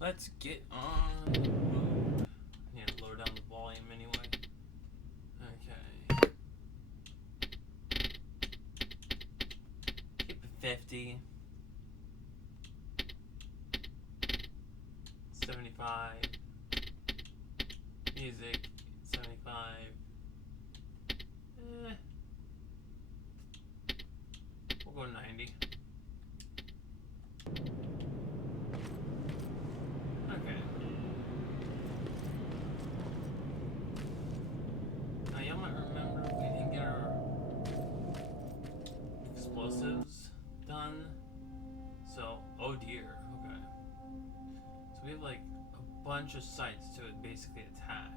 Let's get on. Ooh. I need to lower down the volume anyway. Okay. Keep it 50. 75. Music. 75. We'll go 90. Okay. Now y'all might remember we didn't get our explosives done. So, oh dear. Okay. So we have like a bunch of sites to basically attack.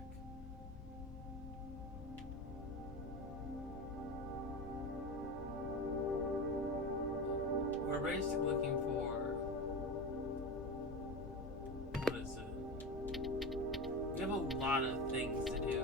We're basically looking for, what is it? We have a lot of things to do.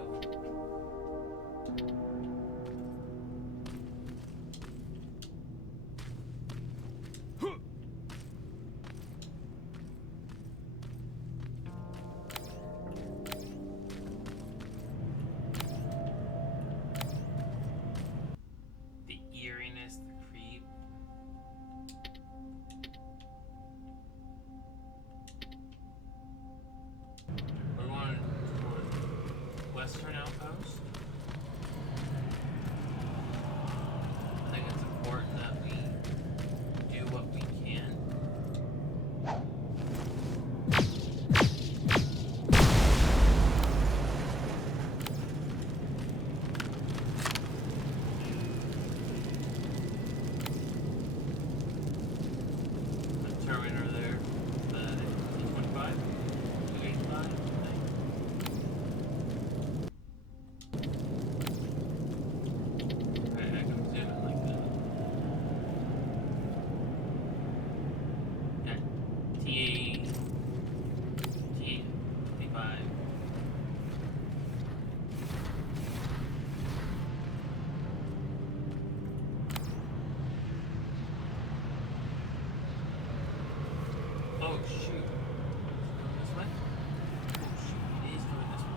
The eeriness, the creep. We're going toward Western Outpost. I think it's important that we do what we can. The Terminator there, the T-25, 285, I think. Okay, I can zoom in like that. Yeah, T-25. Oh shoot. Going this way? Oh shoot, it is going this way.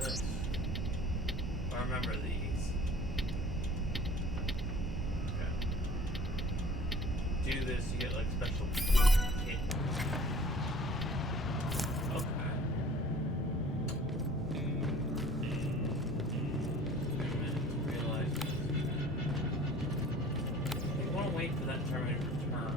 weapons. I remember these. Okay. Do this, you get like special kit. Okay. Realize this. I want to wait for that Terminator return.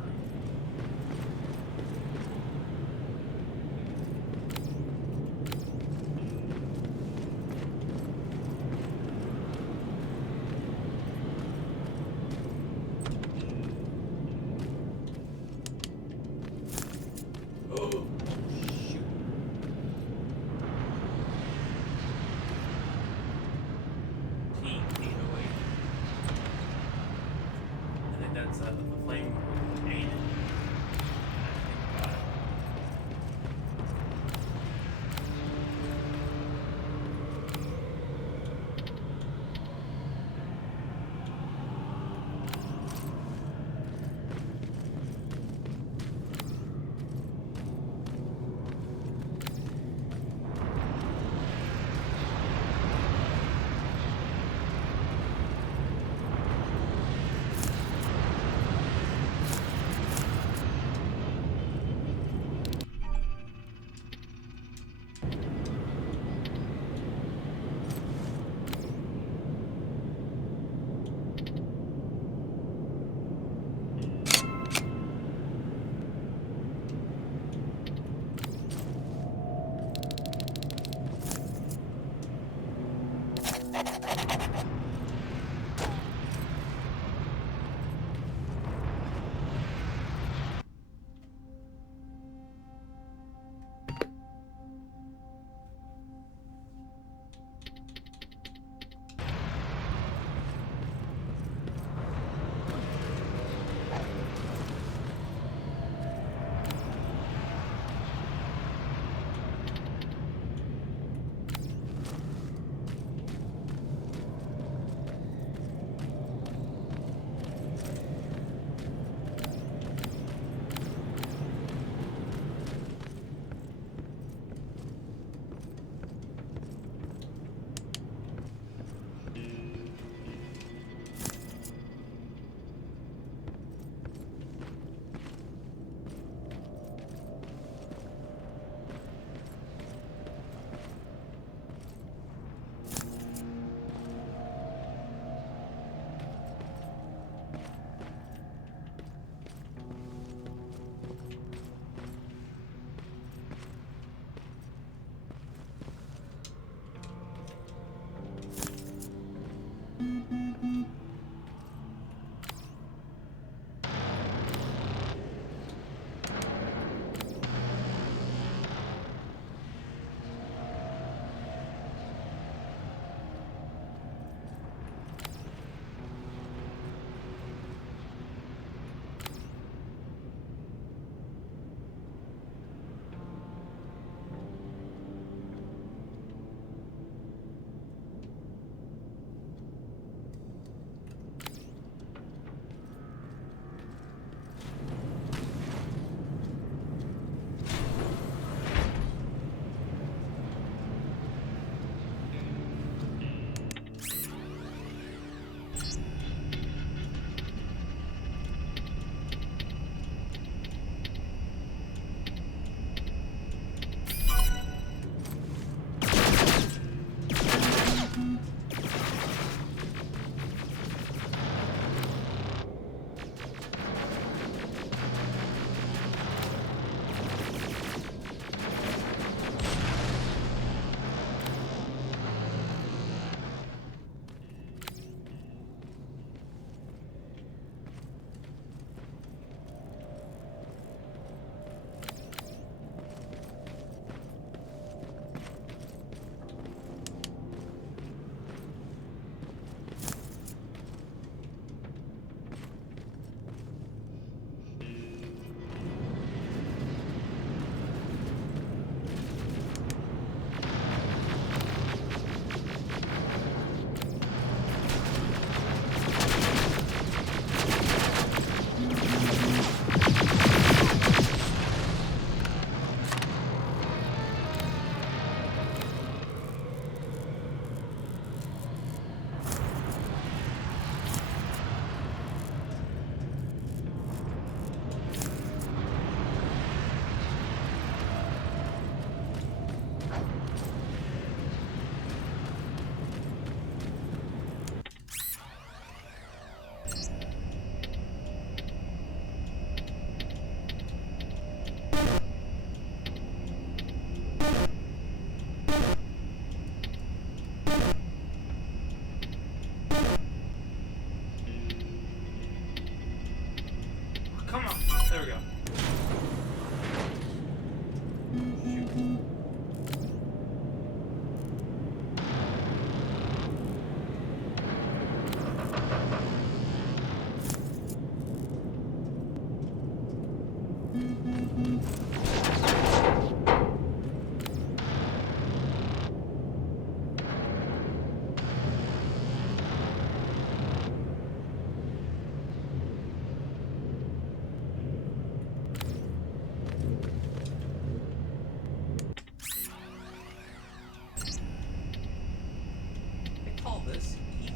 this easy?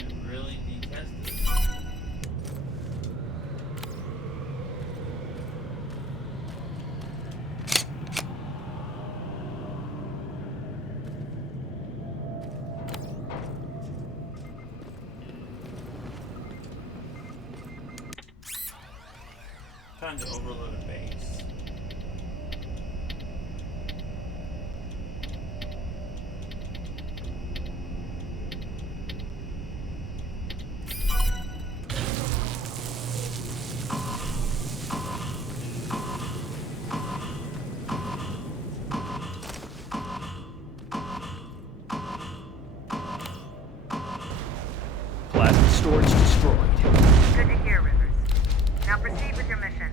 I really detest this. Time to overload a base. Plasma storage destroyed. Good to hear, Rivers. Now proceed with your mission.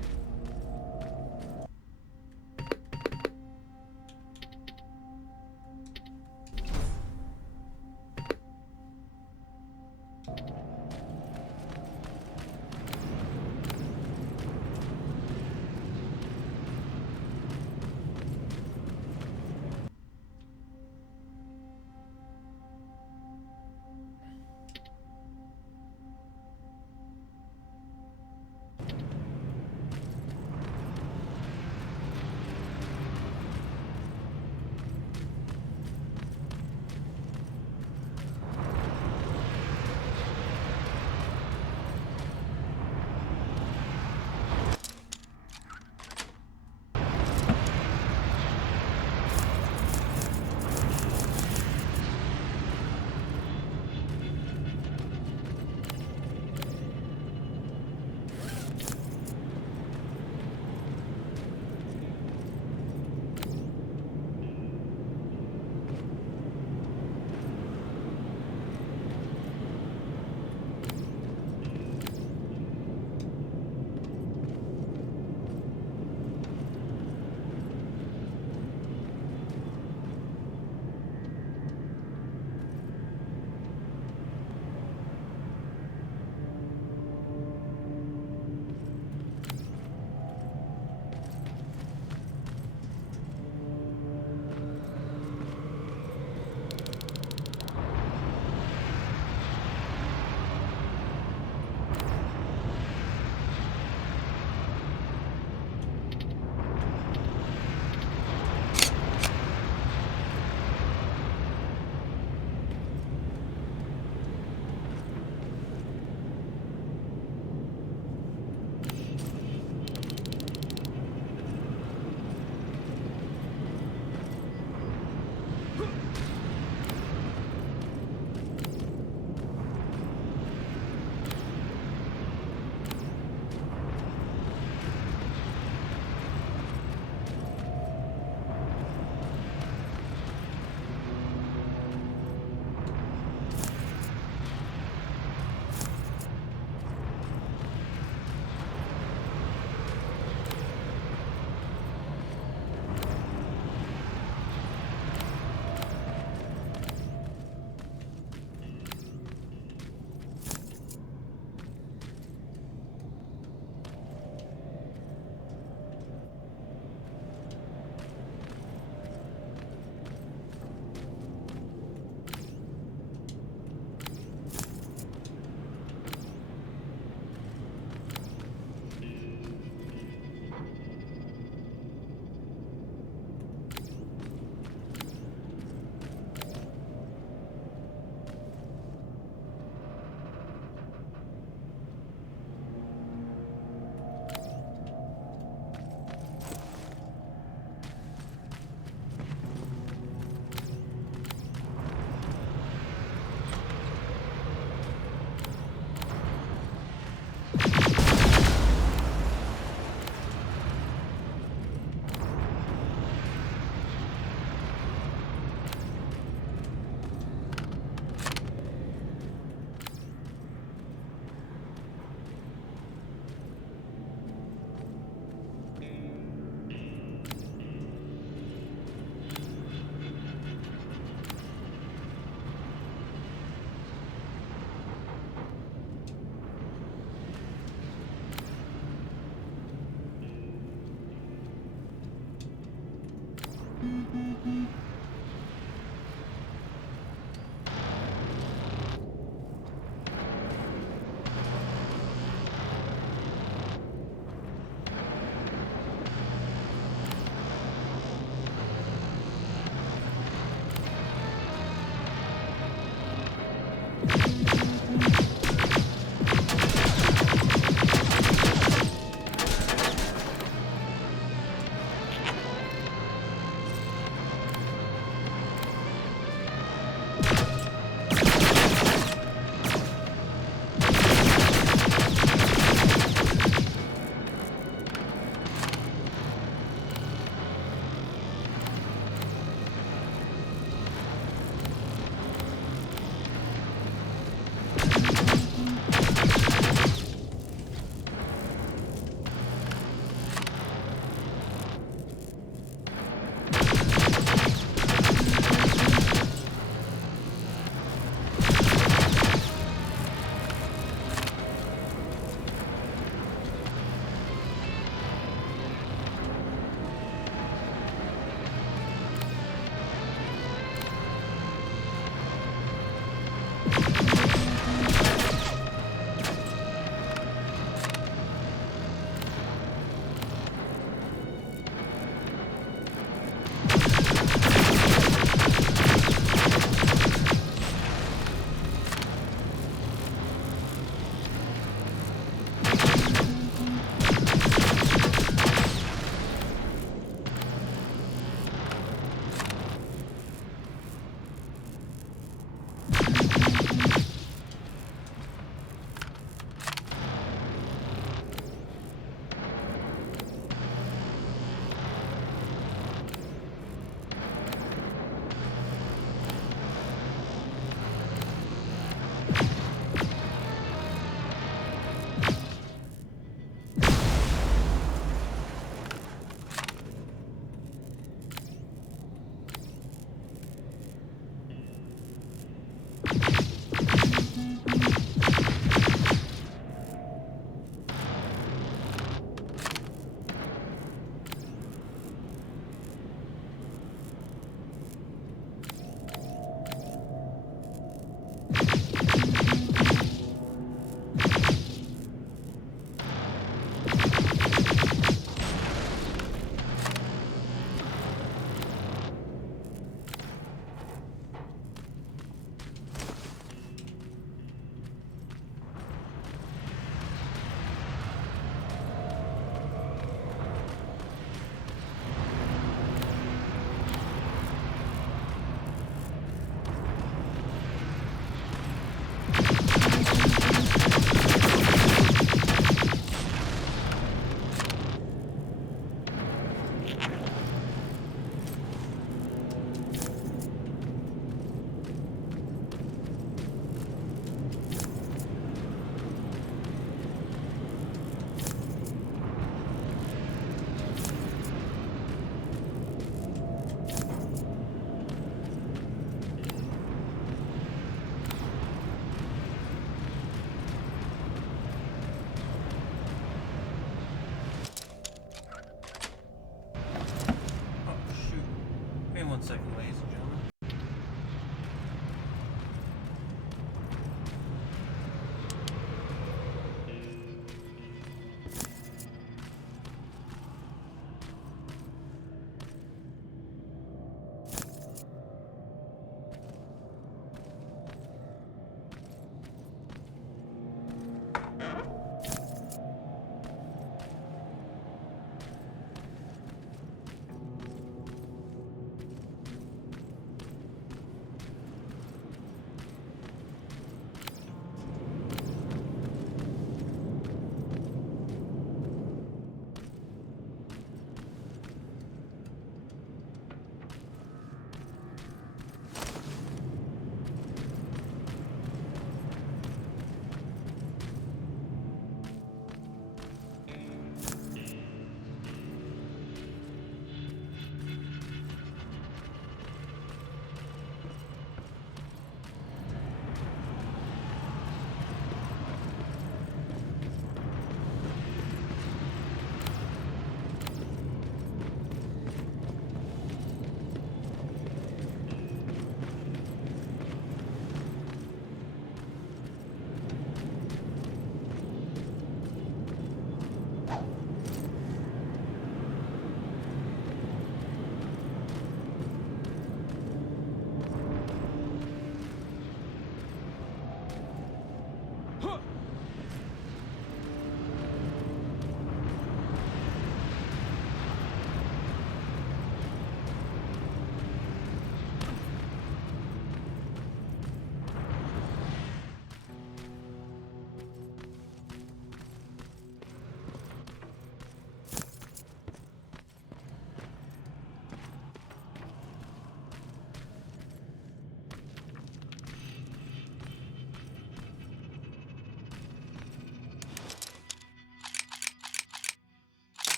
1 second, ladies and gentlemen.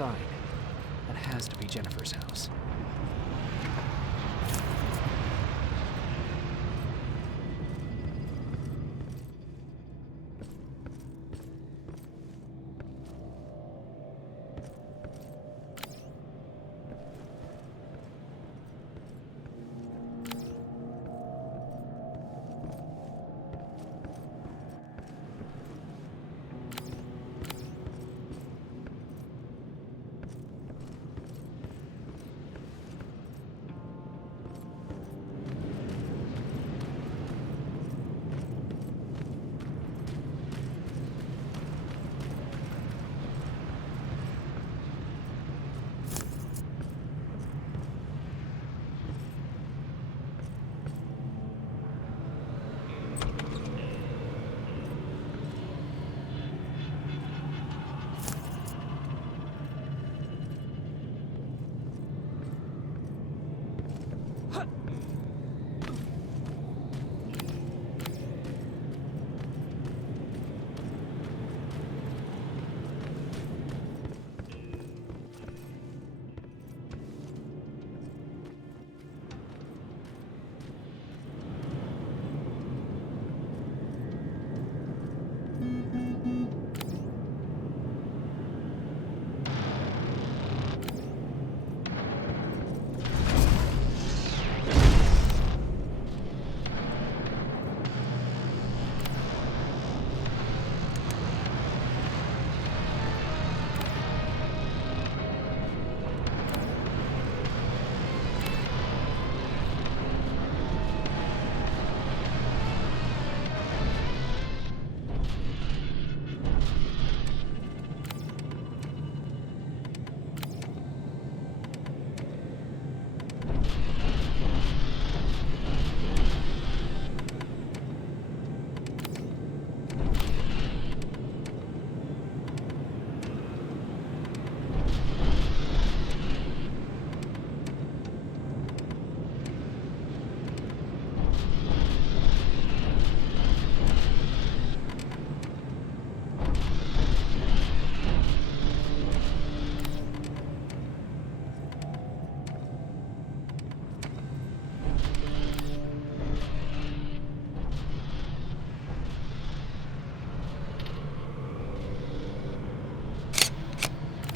outside. That has to be Jennifer's house.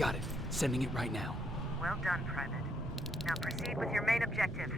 Got it. Sending it right now. Well done, Private. Now proceed with your main objective.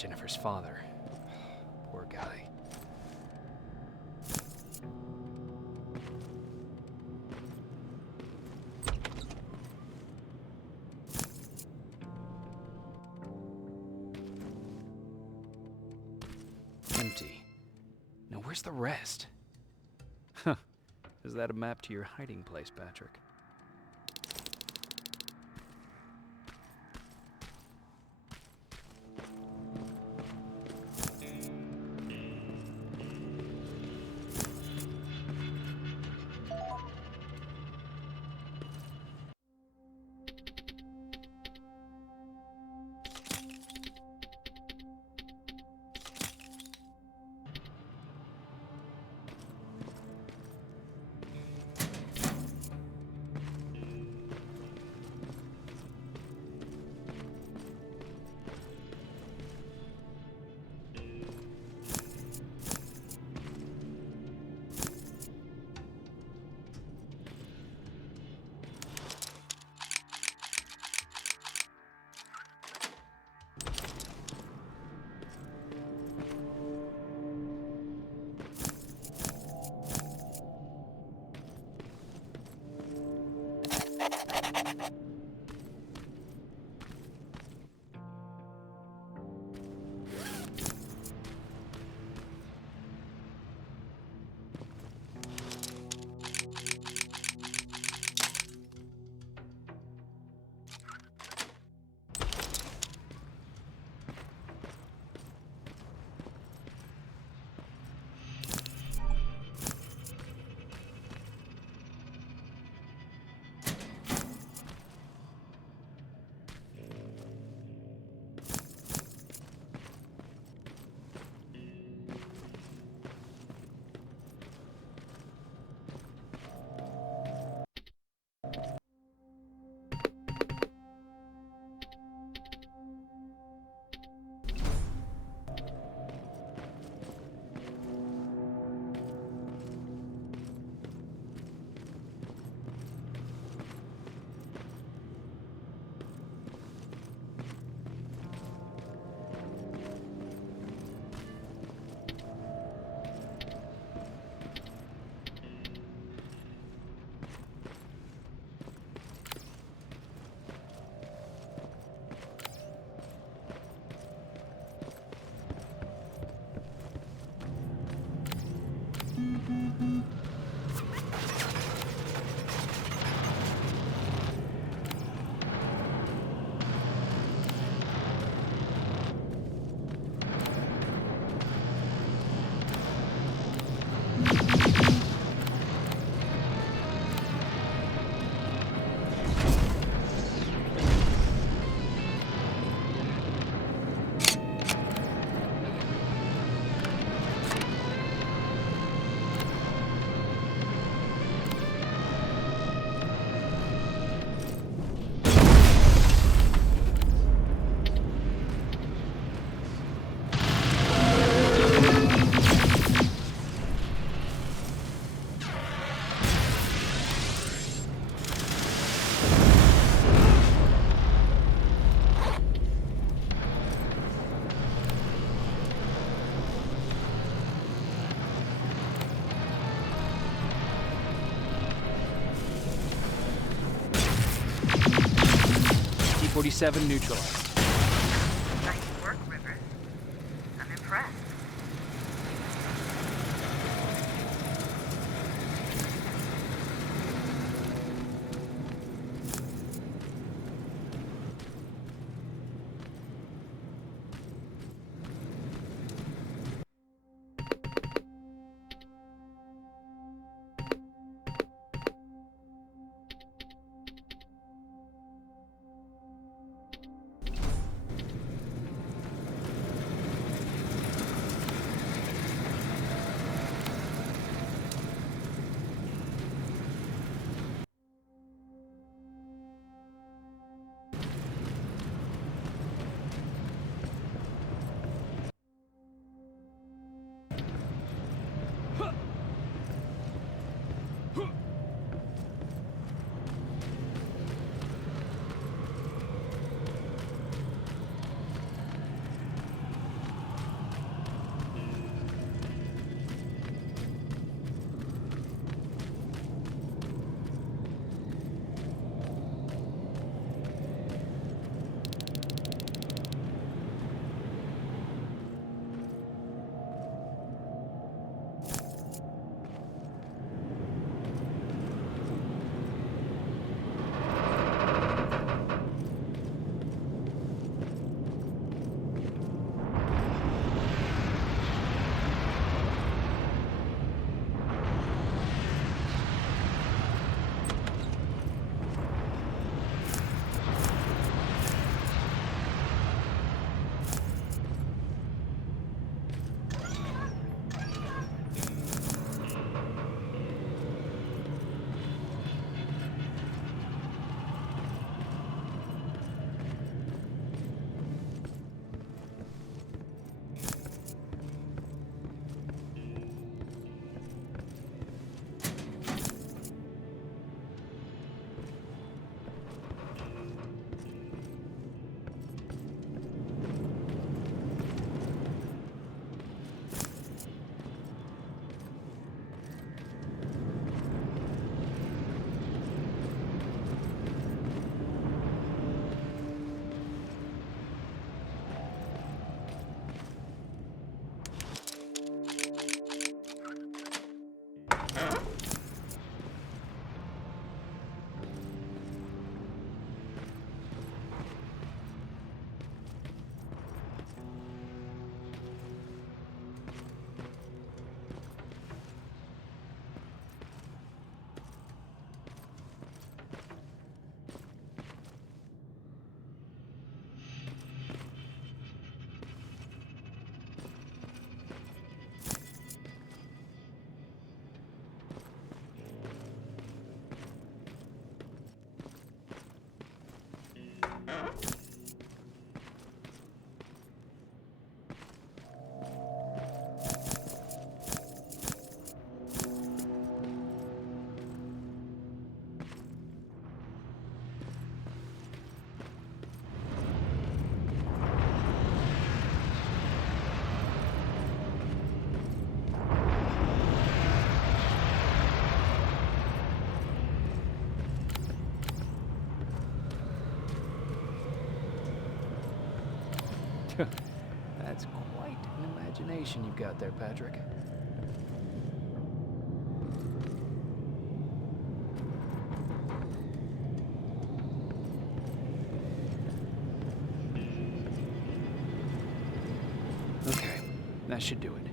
Jennifer's father. Poor guy. Empty. Now where's the rest? Huh. Is that a map to your hiding place, Patrick? T-47 neutralized. Nice work, Rivers. I'm impressed. That's quite an imagination you've got there, Patrick. Okay, that should do it.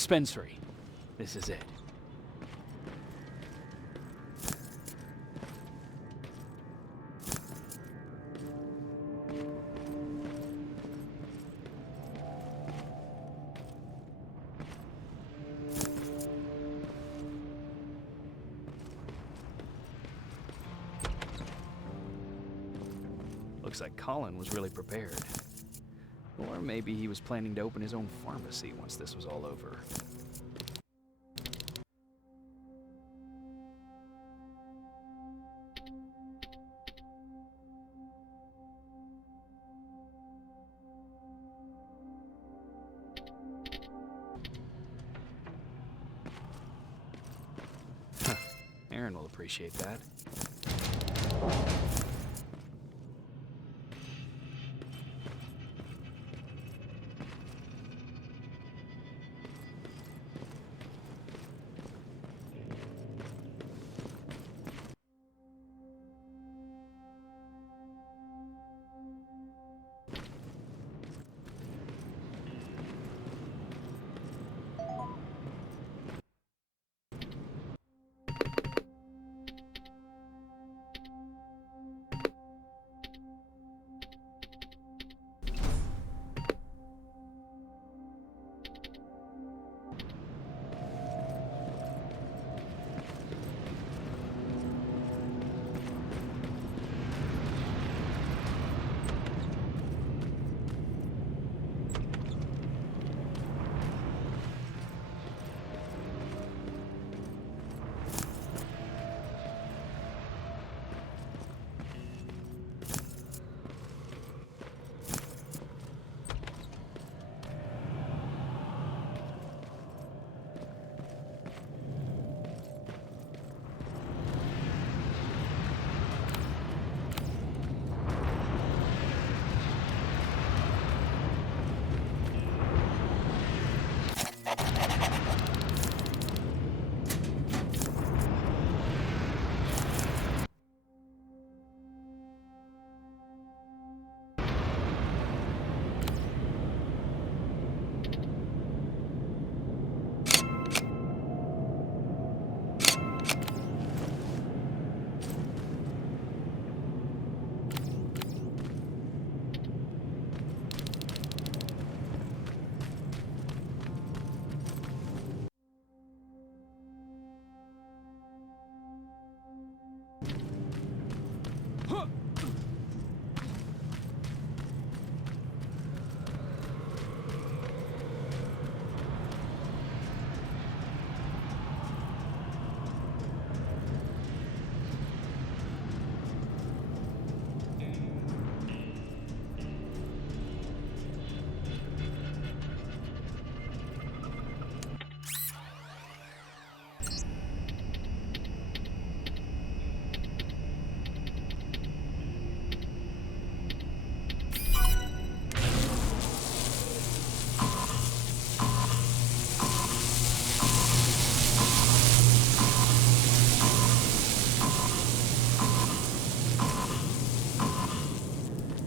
dispensary. This is it. Looks like Colin was really prepared. Or maybe he was planning to open his own pharmacy once this was all over. Huh. Aaron will appreciate that.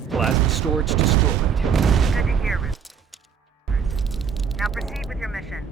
Plasma storage destroyed. Good to hear, Rivers. Now proceed with your mission.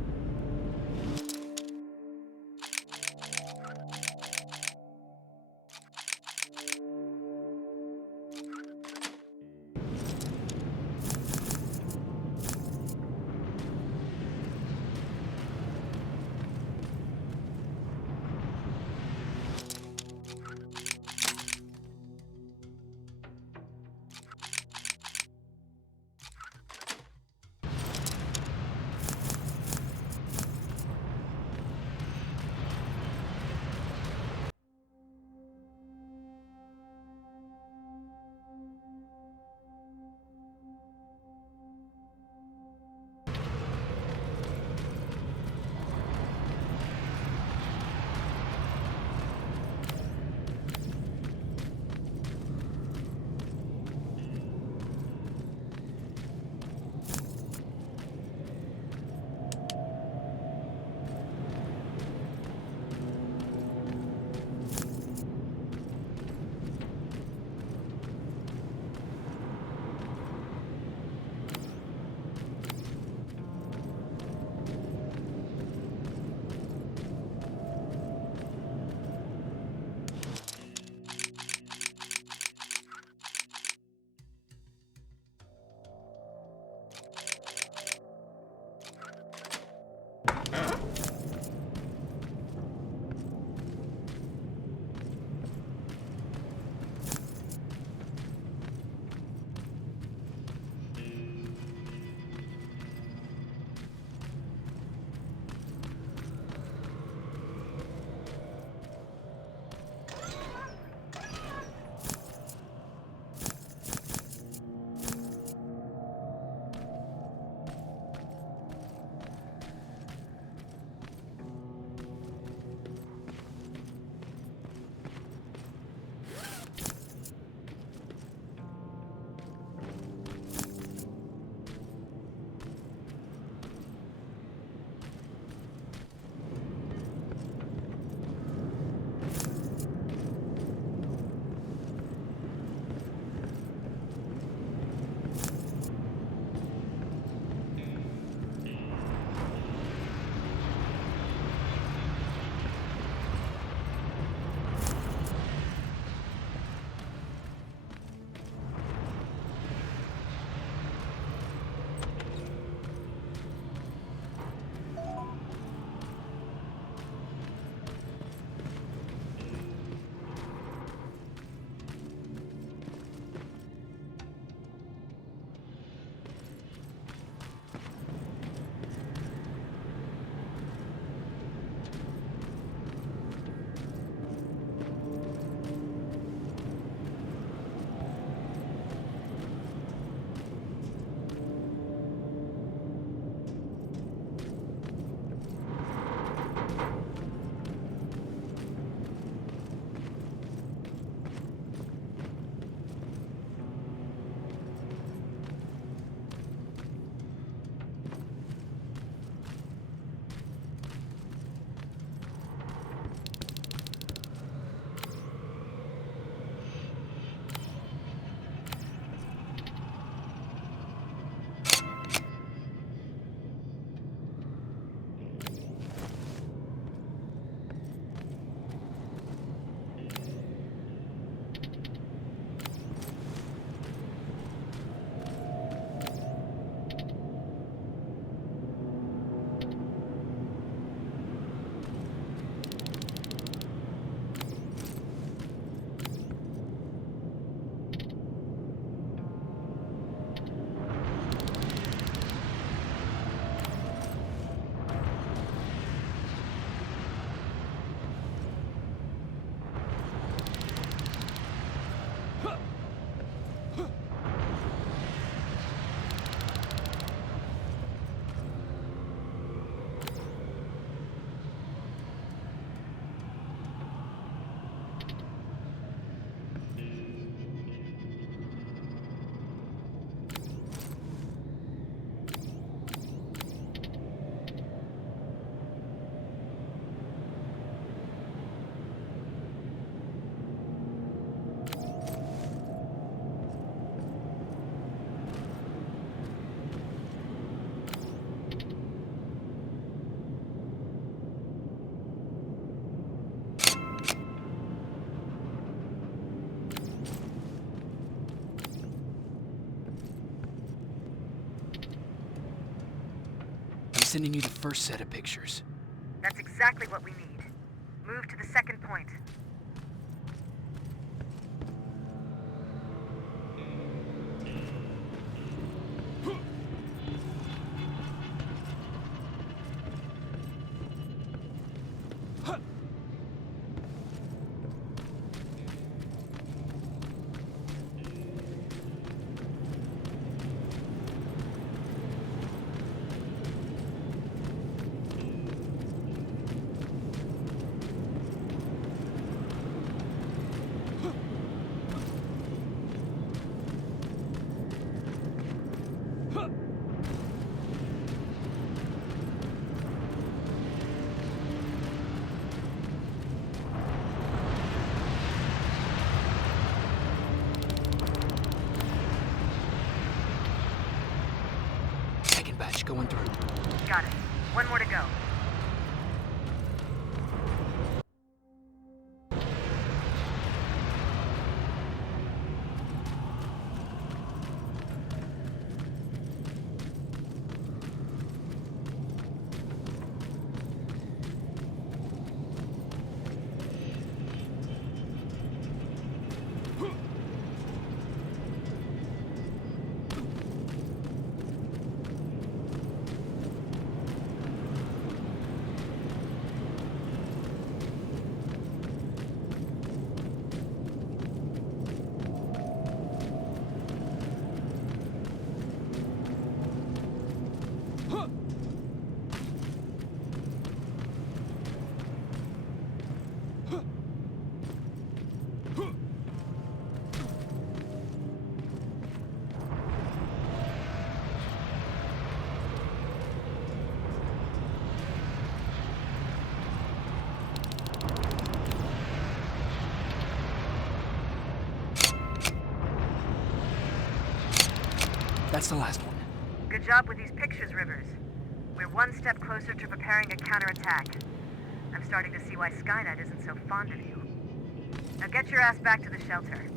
sending you the first set of pictures. That's exactly what we need. Move to the second point. Second batch going through. Got it. One more to go. That's the last one. Good job with these pictures, Rivers. We're one step closer to preparing a counterattack. I'm starting to see why Skynet isn't so fond of you. Now get your ass back to the shelter.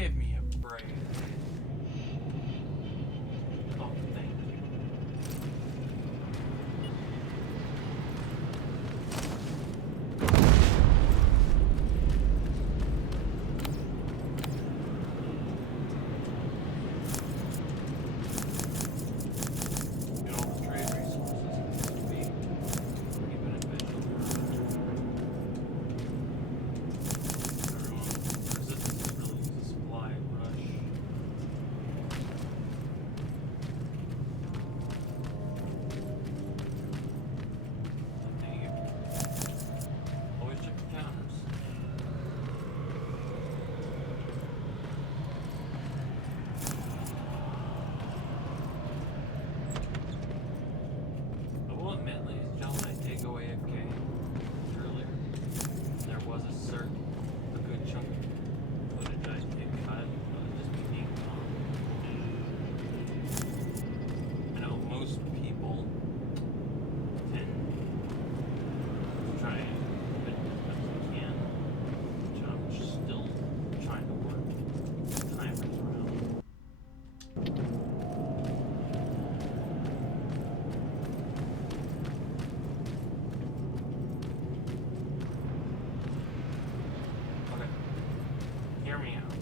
Give me a break. Oh, thank you. You know, the trade resources can be pretty beneficial for everyone. Resistance really is a supply rush. Thank you. Always check the counters. I will admit, ladies and gentlemen, I did go AFK earlier. There was a good chunk of footage I did cut, just me being gone. I know most people tend to try and keep it as we can, which I'm still trying to work timers around. Okay. Hear me out.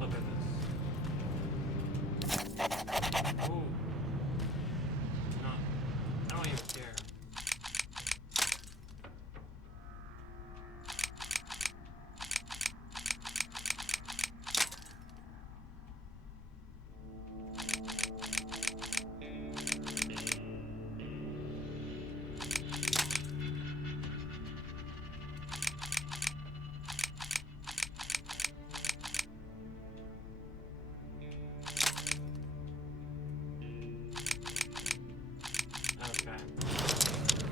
Look at this. Ooh. No. I don't even care. Okay.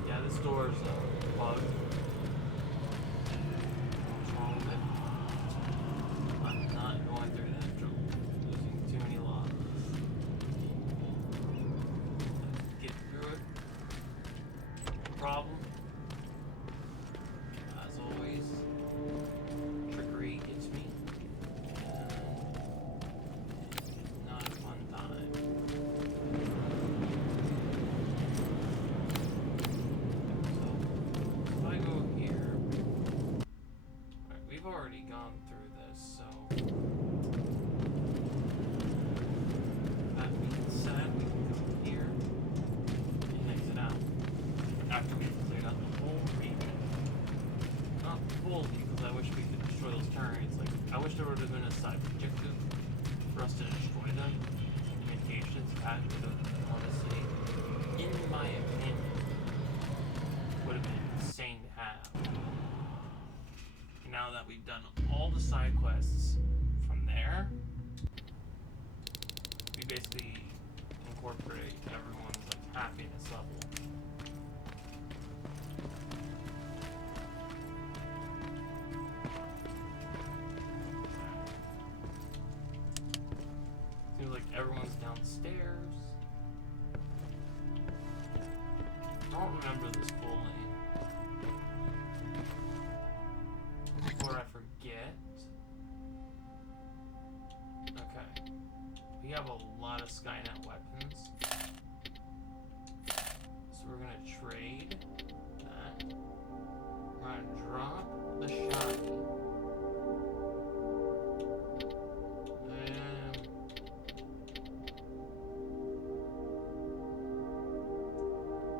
Yeah, this door is bugged. What's wrong with it? I'm not going through that trouble. Losing too many locks. Get through it. Problem. As always, trickery gets me. Not a fun time. So, if I go here, right, we've already gone through this, so that being said, we can go here and exit out after we've cleared out the whole region. Not fully, because I wish we could destroy those turrets. Like, I wish there would have been a side objective for us to destroy them. Communications, that would have, honestly, in my opinion, would have been insane to have. Now that we've done all the side quests from there, we basically incorporate everyone's like happiness level. Seems like everyone's downstairs. I don't remember this fully. Before I forget. Okay. We have a lot of Skynet weapons. So we're gonna trade that. We're gonna drop the shotgun.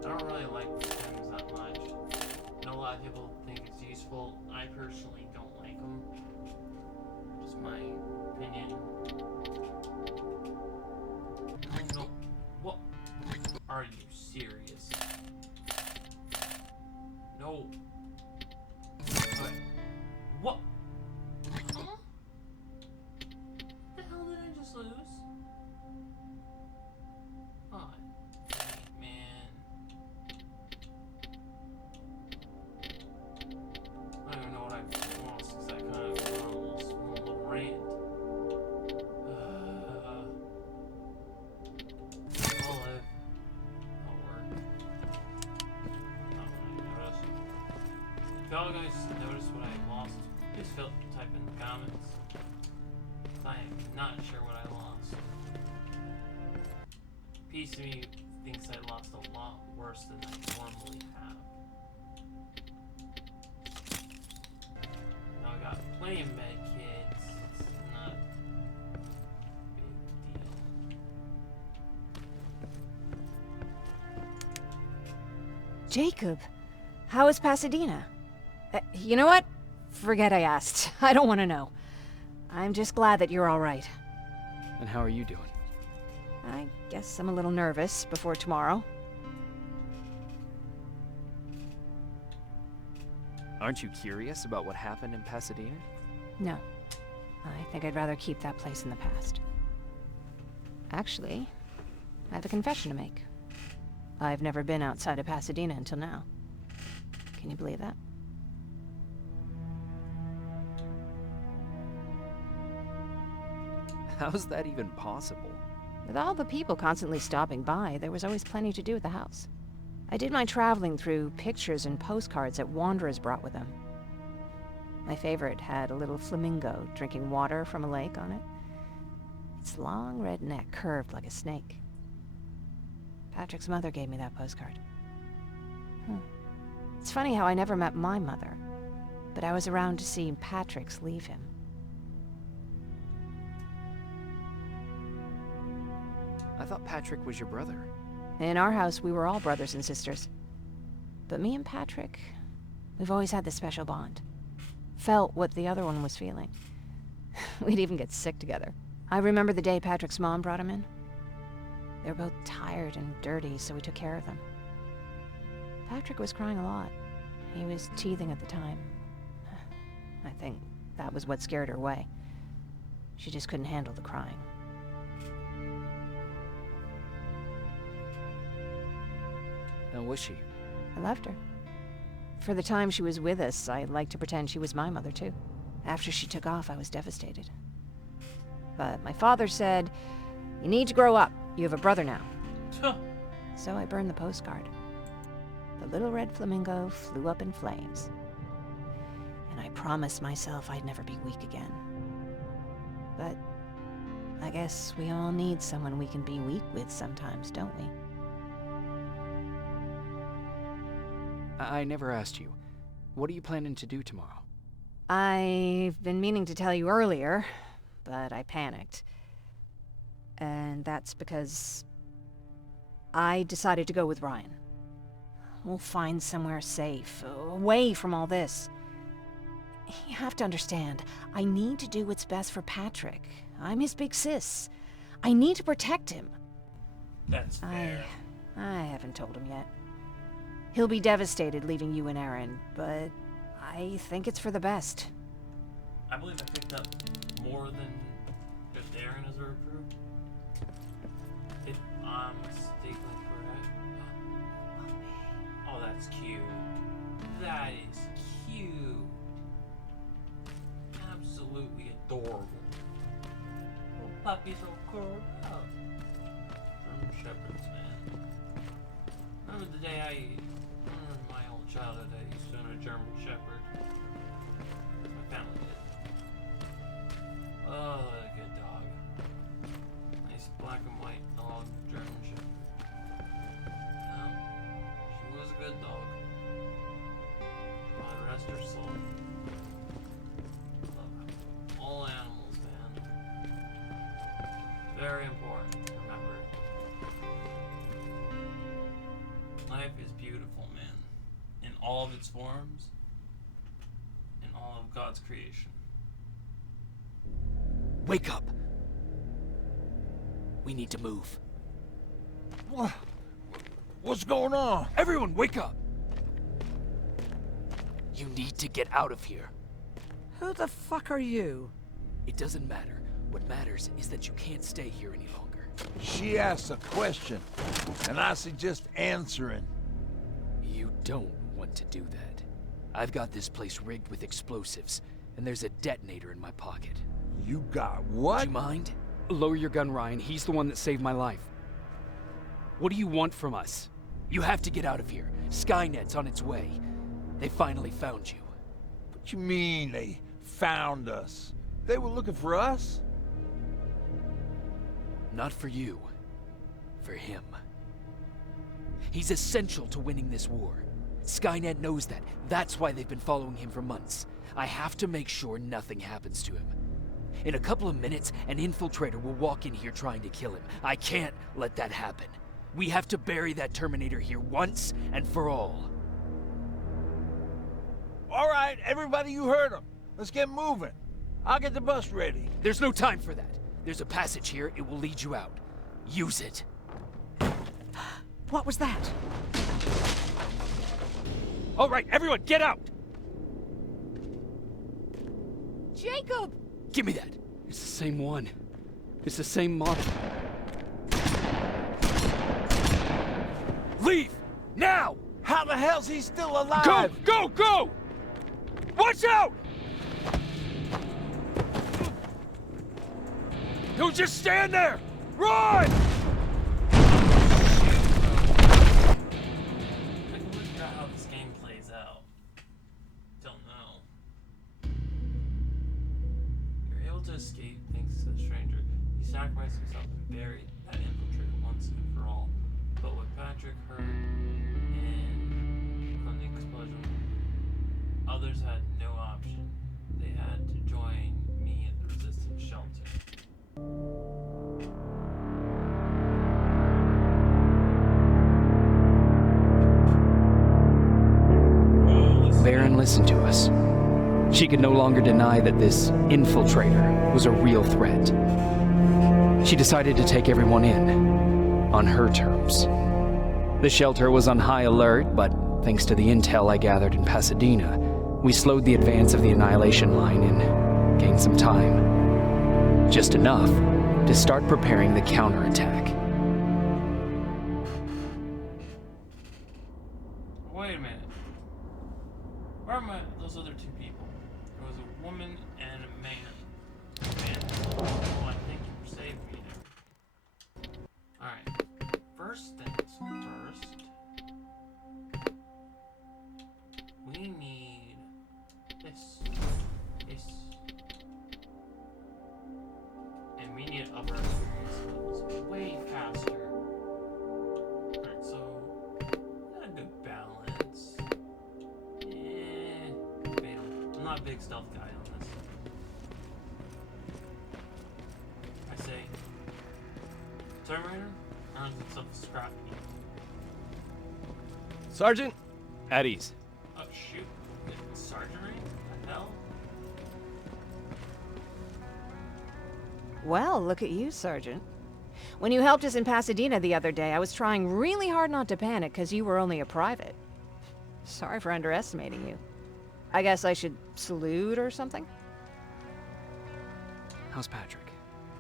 I don't really like the stems that much. I know a lot of people think it's useful. I personally don't like them. Just my opinion. I don't know. What? Are you serious? No. Okay. What? Huh? What the hell did I just lose? God. Man. I don't even know what I lost because I kind of went on a little rant. I'll live. I'll work. Not really notice. If y'all guys notice what I lost, just type in the comments. I am not sure what I lost. A piece of me thinks I lost a lot worse than I normally have. Now I got plenty of med kits. It's not a big deal. Jacob, how is Pasadena? You know what? Forget I asked. I don't want to know. I'm just glad that you're all right. And how are you doing? I guess I'm a little nervous before tomorrow. Aren't you curious about what happened in Pasadena? No. I think I'd rather keep that place in the past. Actually, I have a confession to make. I've never been outside of Pasadena until now. Can you believe that? How's that even possible? With all the people constantly stopping by, there was always plenty to do at the house. I did my traveling through pictures and postcards that wanderers brought with them. My favorite had a little flamingo drinking water from a lake on it. Its long red neck curved like a snake. Patrick's mother gave me that postcard. It's funny how I never met my mother, but I was around to see Patrick's leave him. I thought Patrick was your brother. In our house, we were all brothers and sisters. But me and Patrick, we've always had this special bond. Felt what the other one was feeling. We'd even get sick together. I remember the day Patrick's mom brought him in. They were both tired and dirty, so we took care of them. Patrick was crying a lot. He was teething at the time. I think that was what scared her away. She just couldn't handle the crying. How was she? I loved her. For the time she was with us, I liked to pretend she was my mother, too. After she took off, I was devastated. But my father said, "You need to grow up. You have a brother now." So I burned the postcard. The little red flamingo flew up in flames. And I promised myself I'd never be weak again. But I guess we all need someone we can be weak with sometimes, don't we? I never asked you. What are you planning to do tomorrow? I've been meaning to tell you earlier, but I panicked. And that's because I decided to go with Ryan. We'll find somewhere safe, away from all this. You have to understand, I need to do what's best for Patrick. I'm his big sis. I need to protect him. That's fair. I haven't told him yet. He'll be devastated leaving you and Aaron, but I think it's for the best. I believe I picked up more than just Aaron as a recruit. If I'm mistakenly correct. Oh, that's cute. That is cute. Absolutely adorable. Little puppy's all curled up. German Shepherds, man. Remember the day remember my old childhood, I used to own a German Shepherd. My family did. Oh, what a good dog. Nice black and white dog, German Shepherd. She was a good dog. God rest her soul. Love all animals, man. Very important to remember. Life is beautiful, man. In all of its forms. In all of God's creation. Wake up! We need to move. What's going on? Everyone, wake up! You need to get out of here. Who the fuck are you? It doesn't matter. What matters is that you can't stay here any longer. She asked a question, and I suggest answering. You don't want to do that. I've got this place rigged with explosives, and there's a detonator in my pocket. You got what? Do you mind? Lower your gun, Ryan. He's the one that saved my life. What do you want from us? You have to get out of here. Skynet's on its way. They finally found you. What you mean they found us? They were looking for us? Not for you. For him. He's essential to winning this war. Skynet knows that. That's why they've been following him for months. I have to make sure nothing happens to him. In a couple of minutes, an infiltrator will walk in here trying to kill him. I can't let that happen. We have to bury that Terminator here once and for all. All right, everybody, you heard him. Let's get moving. I'll get the bus ready. There's no time for that. There's a passage here. It will lead you out. Use it. What was that? All right, everyone, get out! Jacob! Give me that. It's the same one. It's the same model. Leave! Now! How the hell's he still alive? Go! Go! Watch out! Don't just stand there! Run! I can figure out how this game plays out. Don't know. You're able to escape thanks to the stranger. He sacrificed himself and buried that infiltrator once and for all. But what Patrick heard from the explosion, others had no option. They had to join me at the Resistance shelter. Baron listened to us. She could no longer deny that this infiltrator was a real threat. She decided to take everyone in, on her terms. The shelter was on high alert, but thanks to the intel I gathered in Pasadena, we slowed the advance of the Annihilation Line and gained some time. Just enough to start preparing the counterattack. Wait a minute. Where are those other two people? There was a woman and a man. Man, well, I think you saved me there. Alright. First things first. We need this. And we need to up our experience levels way faster. Alright, so not a good balance. I'm not a big stealth guy on this. I say Terminator earns itself a scrap heap. Sergeant? At ease. Oh shoot. Sergeant rank? What the hell? Well, look at you, Sergeant. When you helped us in Pasadena the other day, I was trying really hard not to panic because you were only a private. Sorry for underestimating you. I guess I should salute or something? How's Patrick?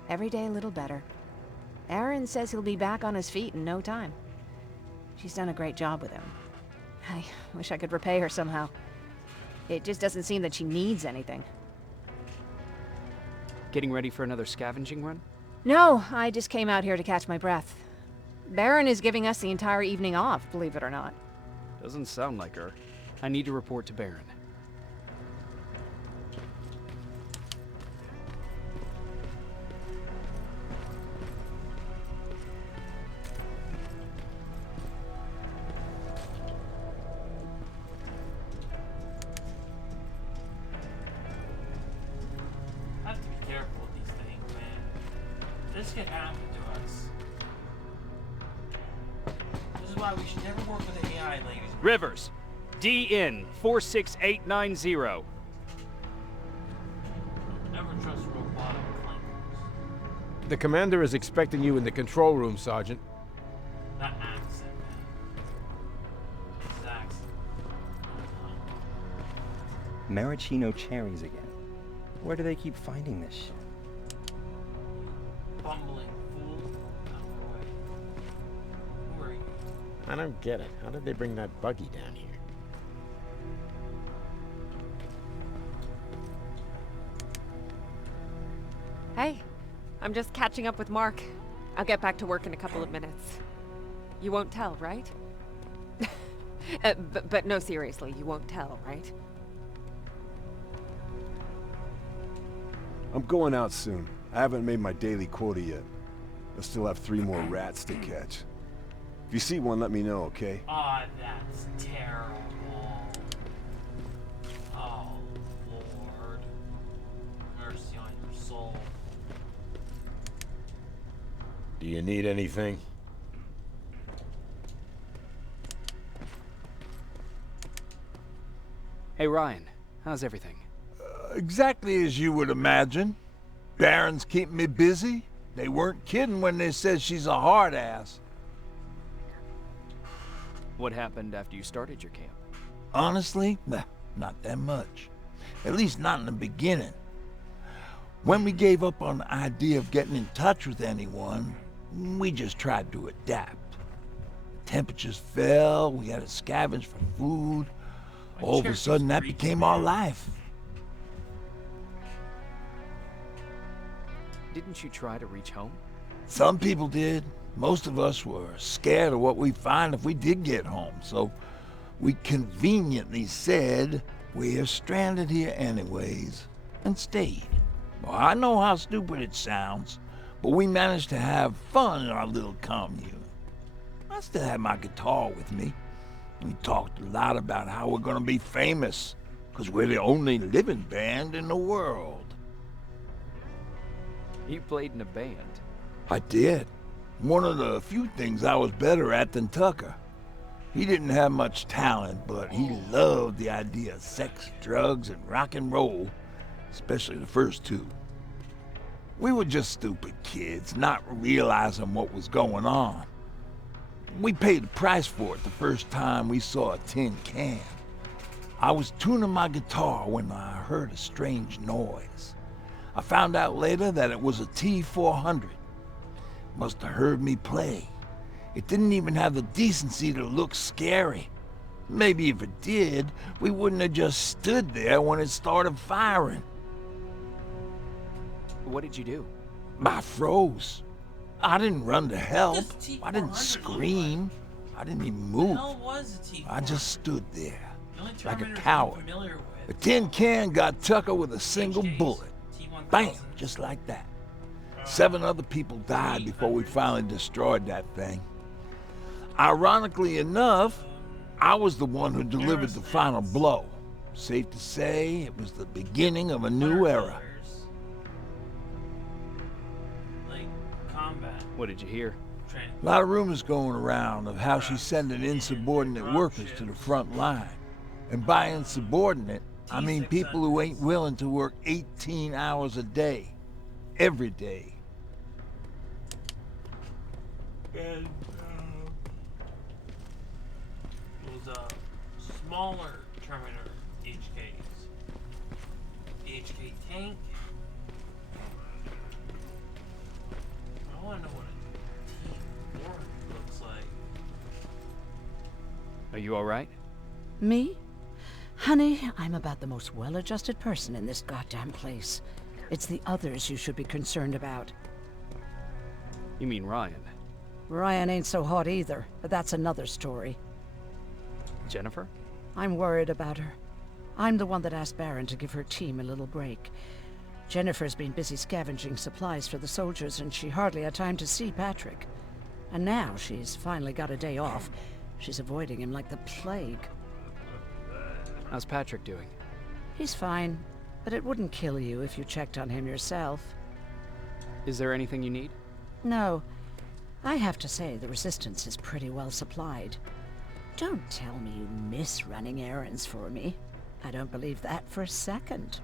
Every day a little better. Aaron says he'll be back on his feet in no time. She's done a great job with him. I wish I could repay her somehow. It just doesn't seem that she needs anything. Getting ready for another scavenging run? No, I just came out here to catch my breath. Baron is giving us the entire evening off, believe it or not. Doesn't sound like her. I need to report to Baron. I have to be careful with these things, man. This could happen to us. This is why we should never work with AI, ladies. Rivers, DN 46890. Never trust robotic clankers. The commander is expecting you in the control room, Sergeant. That accent, man. This accent. Maraschino cherries again. Where do they keep finding this shit? Bumbling fool. Out of the way. Who are you? I don't get it. How did they bring that buggy down here? Hey, I'm just catching up with Mark. I'll get back to work in a couple of minutes. You won't tell, right? But no, seriously, you won't tell, right? I'm going out soon. I haven't made my daily quota yet. You'll still have 3 more rats to catch. If you see one, let me know, okay? Ah, that's terrible. Oh, Lord. Mercy on your soul. Do you need anything? Hey, Ryan. How's everything? Exactly as you would imagine. Baron's keeping me busy. They weren't kidding when they said she's a hard ass. What happened after you started your camp? Honestly, not that much. At least not in the beginning. When we gave up on the idea of getting in touch with anyone, we just tried to adapt. Temperatures fell, we had to scavenge for food. All of a sudden, that became our life. Didn't you try to reach home? Some people did. Most of us were scared of what we'd find if we did get home, so we conveniently said we're stranded here anyways, and stayed. Well, I know how stupid it sounds, but we managed to have fun in our little commune. I still had my guitar with me. We talked a lot about how we're gonna be famous, because we're the only living band in the world. You played in a band. I did. One of the few things I was better at than Tucker. He didn't have much talent, but he loved the idea of sex, drugs, and rock and roll, especially the first 2. We were just stupid kids, not realizing what was going on. We paid the price for it the first time we saw a tin can. I was tuning my guitar when I heard a strange noise. I found out later that it was a T-400. Must have heard me play. It didn't even have the decency to look scary. Maybe if it did, we wouldn't have just stood there when it started firing. What did you do? I froze. I didn't run to help. What's a I didn't T-400 scream. I didn't even What the move. hell was a T-400? I just stood there, The only like a Terminators I'm coward. familiar The with tin can got Tucker with a single HJs, bullet. T-1000s. Bam! Just like that. 7 other people died before we finally destroyed that thing. Ironically enough, I was the one who delivered the final blow. Safe to say, it was the beginning of a new era. Like combat What did you hear? training. A lot of rumors going around of how she's sending insubordinate workers to the front line. And by insubordinate, I mean people who ain't willing to work 18 hours a day. Every day. And it was a smaller Terminator HKs. The HK tank. I want to know what a T-400 looks like. Are you all right? Me? Honey, I'm about the most well-adjusted person in this goddamn place. It's the others you should be concerned about. You mean Ryan? Ryan ain't so hot either, but that's another story. Jennifer? I'm worried about her. I'm the one that asked Baron to give her team a little break. Jennifer's been busy scavenging supplies for the soldiers, and she hardly had time to see Patrick. And now she's finally got a day off. She's avoiding him like the plague. How's Patrick doing? He's fine, but it wouldn't kill you if you checked on him yourself. Is there anything you need? No. I have to say the Resistance is pretty well supplied. Don't tell me you miss running errands for me. I don't believe that for a second.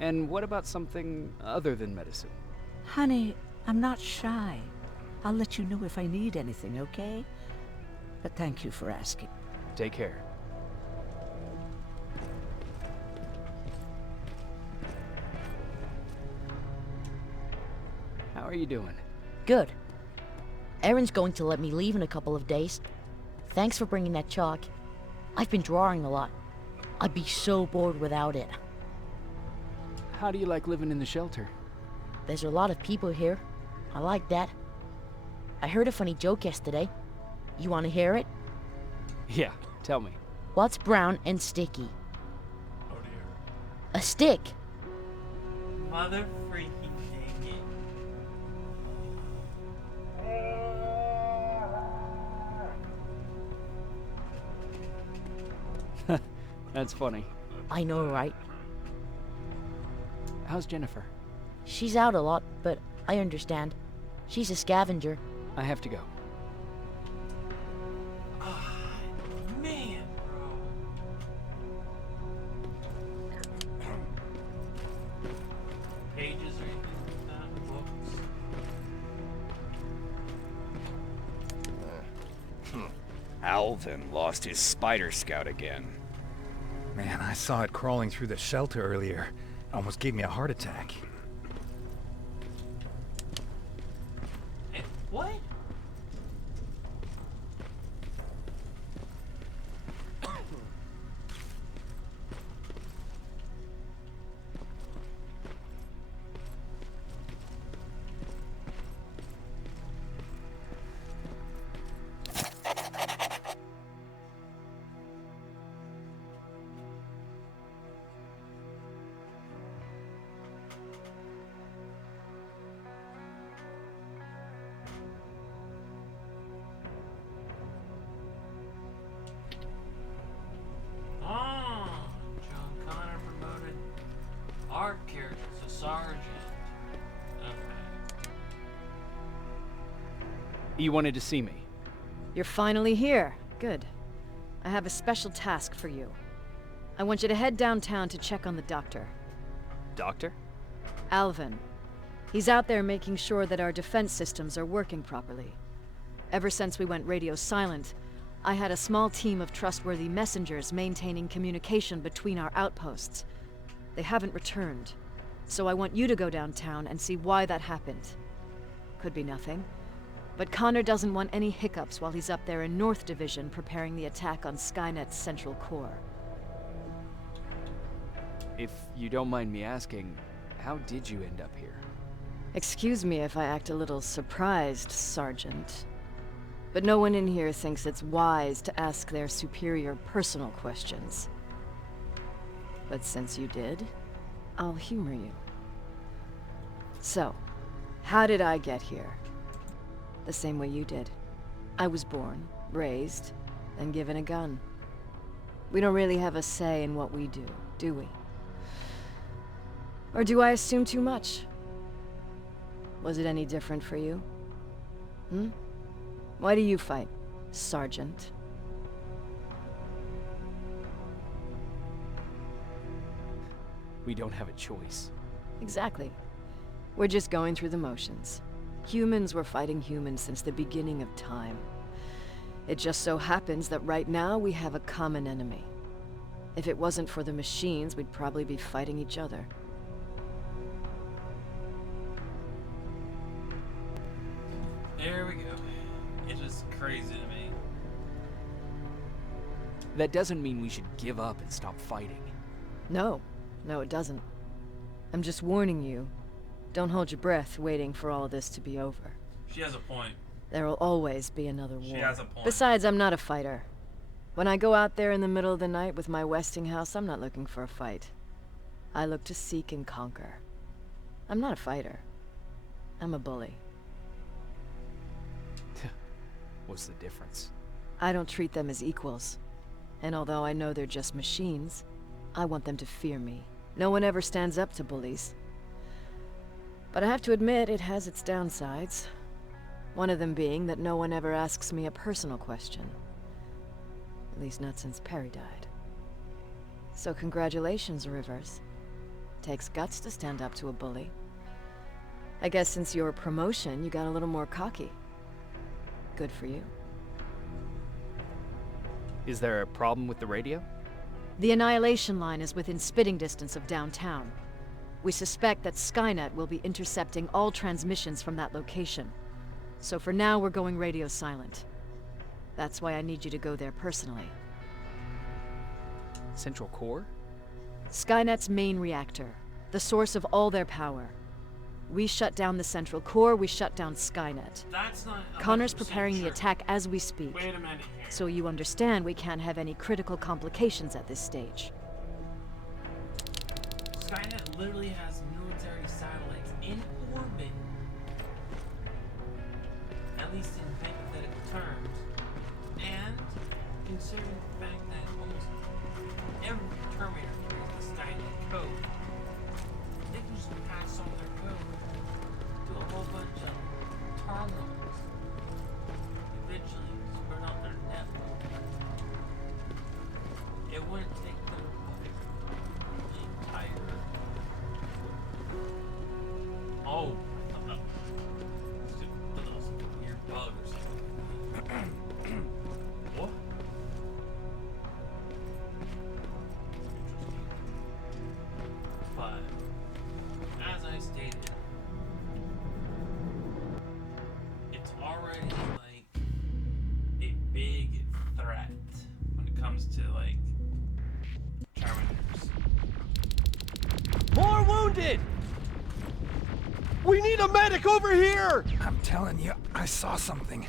And what about something other than medicine? Honey, I'm not shy. I'll let you know if I need anything, okay? But thank you for asking. Take care. How are you doing? Good. Erin's going to let me leave in a couple of days. Thanks for bringing that chalk. I've been drawing a lot. I'd be so bored without it. How do you like living in the shelter? There's a lot of people here. I like that. I heard a funny joke yesterday. You want to hear it? Yeah, tell me. What's brown and sticky? Oh dear. A stick. Mother freaking dang it. That's funny. I know, right? How's Jennifer? She's out a lot, but I understand. She's a scavenger. I have to go. Man, bro. Pages or anything like that? Books? Alvin lost his spider scout again. Man, I saw it crawling through the shelter earlier. Almost gave me a heart attack. Hey, what? John Connor promoted our character to sergeant. Okay. You wanted to see me? You're finally here. Good. I have a special task for you. I want you to head downtown to check on the doctor. Doctor? Alvin. He's out there making sure that our defense systems are working properly. Ever since we went radio silent, I had a small team of trustworthy messengers maintaining communication between our outposts. They haven't returned, so I want you to go downtown and see why that happened. Could be nothing, but Connor doesn't want any hiccups while he's up there in North Division preparing the attack on Skynet's central core. If you don't mind me asking, how did you end up here? Excuse me if I act a little surprised, Sergeant. But no one in here thinks it's wise to ask their superior personal questions. But since you did, I'll humor you. So, how did I get here? The same way you did. I was born, raised, and given a gun. We don't really have a say in what we do we? Or do I assume too much? Was it any different for you? Why do you fight, Sergeant? We don't have a choice. Exactly. We're just going through the motions. Humans were fighting humans since the beginning of time. It just so happens that right now we have a common enemy. If it wasn't for the machines, we'd probably be fighting each other. There we go. It's just crazy to me. That doesn't mean we should give up and stop fighting. No, it doesn't. I'm just warning you. Don't hold your breath waiting for all this to be over. She has a point. There will always be another war. She has a point. Besides, I'm not a fighter. When I go out there in the middle of the night with my Westinghouse, I'm not looking for a fight. I look to seek and conquer. I'm not a fighter. I'm a bully. What's the difference? I don't treat them as equals. And although I know they're just machines, I want them to fear me. No one ever stands up to bullies. But I have to admit, it has its downsides. One of them being that no one ever asks me a personal question. At least not since Perry died. So congratulations, Rivers. Takes guts to stand up to a bully. I guess since your promotion, you got a little more cocky. Good for you. Is there a problem with the radio? The Annihilation Line is within spitting distance of downtown. We suspect that Skynet will be intercepting all transmissions from that location. So for now, we're going radio silent. That's why I need you to go there personally. Central Core? Skynet's main reactor, the source of all their power. We shut down the Central Core, we shut down Skynet. That's not. Connor's preparing the attack as we speak. Wait a minute here. So you understand we can't have any critical complications at this stage. Skynet literally has military satellites in orbit. At least in hypothetical terms. And considering the fact that almost every wounded! We need a medic over here! I'm telling you, I saw something.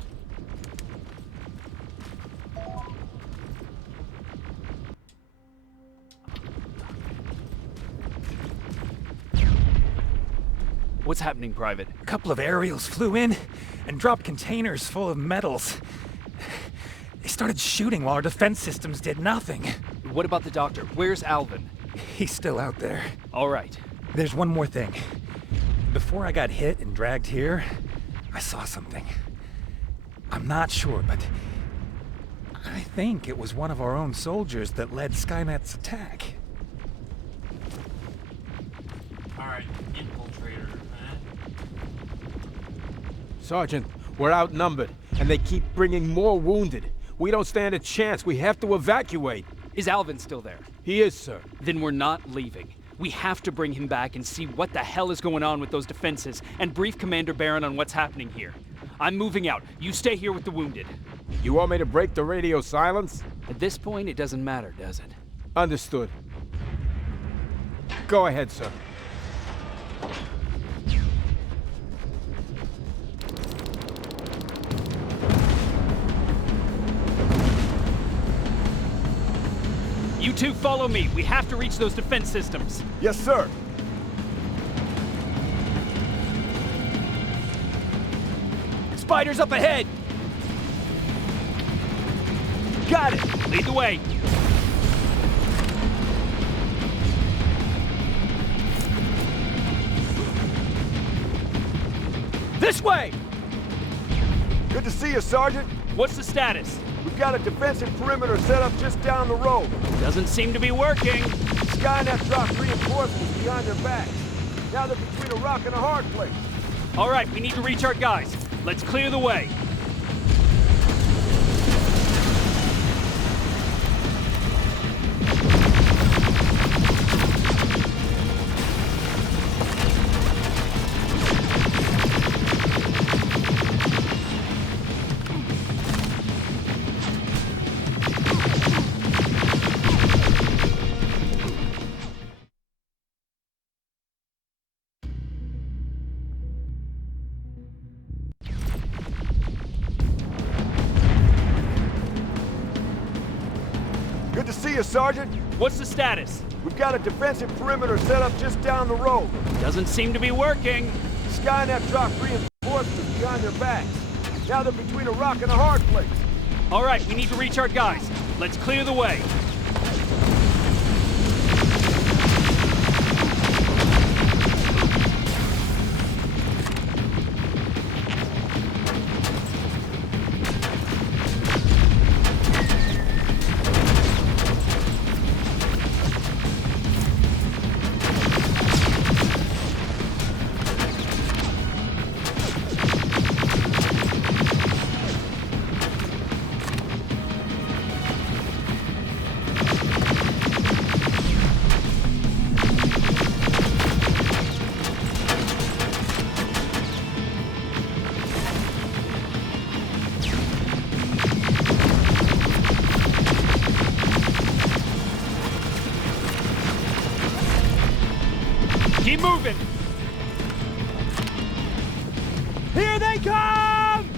What's happening, Private? A couple of aerials flew in and dropped containers full of metals. They started shooting while our defense systems did nothing. What about the doctor? Where's Alvin? He's still out there. All right. There's one more thing. Before I got hit and dragged here, I saw something. I'm not sure, but I think it was one of our own soldiers that led Skynet's attack. Alright, infiltrator, man. Sergeant, we're outnumbered, and they keep bringing more wounded. We don't stand a chance. We have to evacuate. Is Alvin still there? He is, sir. Then we're not leaving. We have to bring him back and see what the hell is going on with those defenses and brief Commander Barron on what's happening here. I'm moving out. You stay here with the wounded. You want me to break the radio silence? At this point, it doesn't matter, does it? Understood. Go ahead, sir. You two follow me. We have to reach those defense systems. Yes, sir. Spiders up ahead! Got it! Lead the way! This way! Good to see you, Sergeant. What's the status? We've got a defensive perimeter set up just down the road. Doesn't seem to be working. Skynet dropped reinforcements behind their backs. Now they're between a rock and a hard place. All right, we need to reach our guys. Let's clear the way. Good to see you, Sergeant. What's the status? We've got a defensive perimeter set up just down the road. Doesn't seem to be working. Skynet dropped reinforcements behind their backs. Now they're between a rock and a hard place. All right, we need to reach our guys. Let's clear the way. Keep moving! Here they come!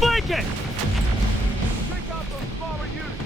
Flank it! Take out those smaller units.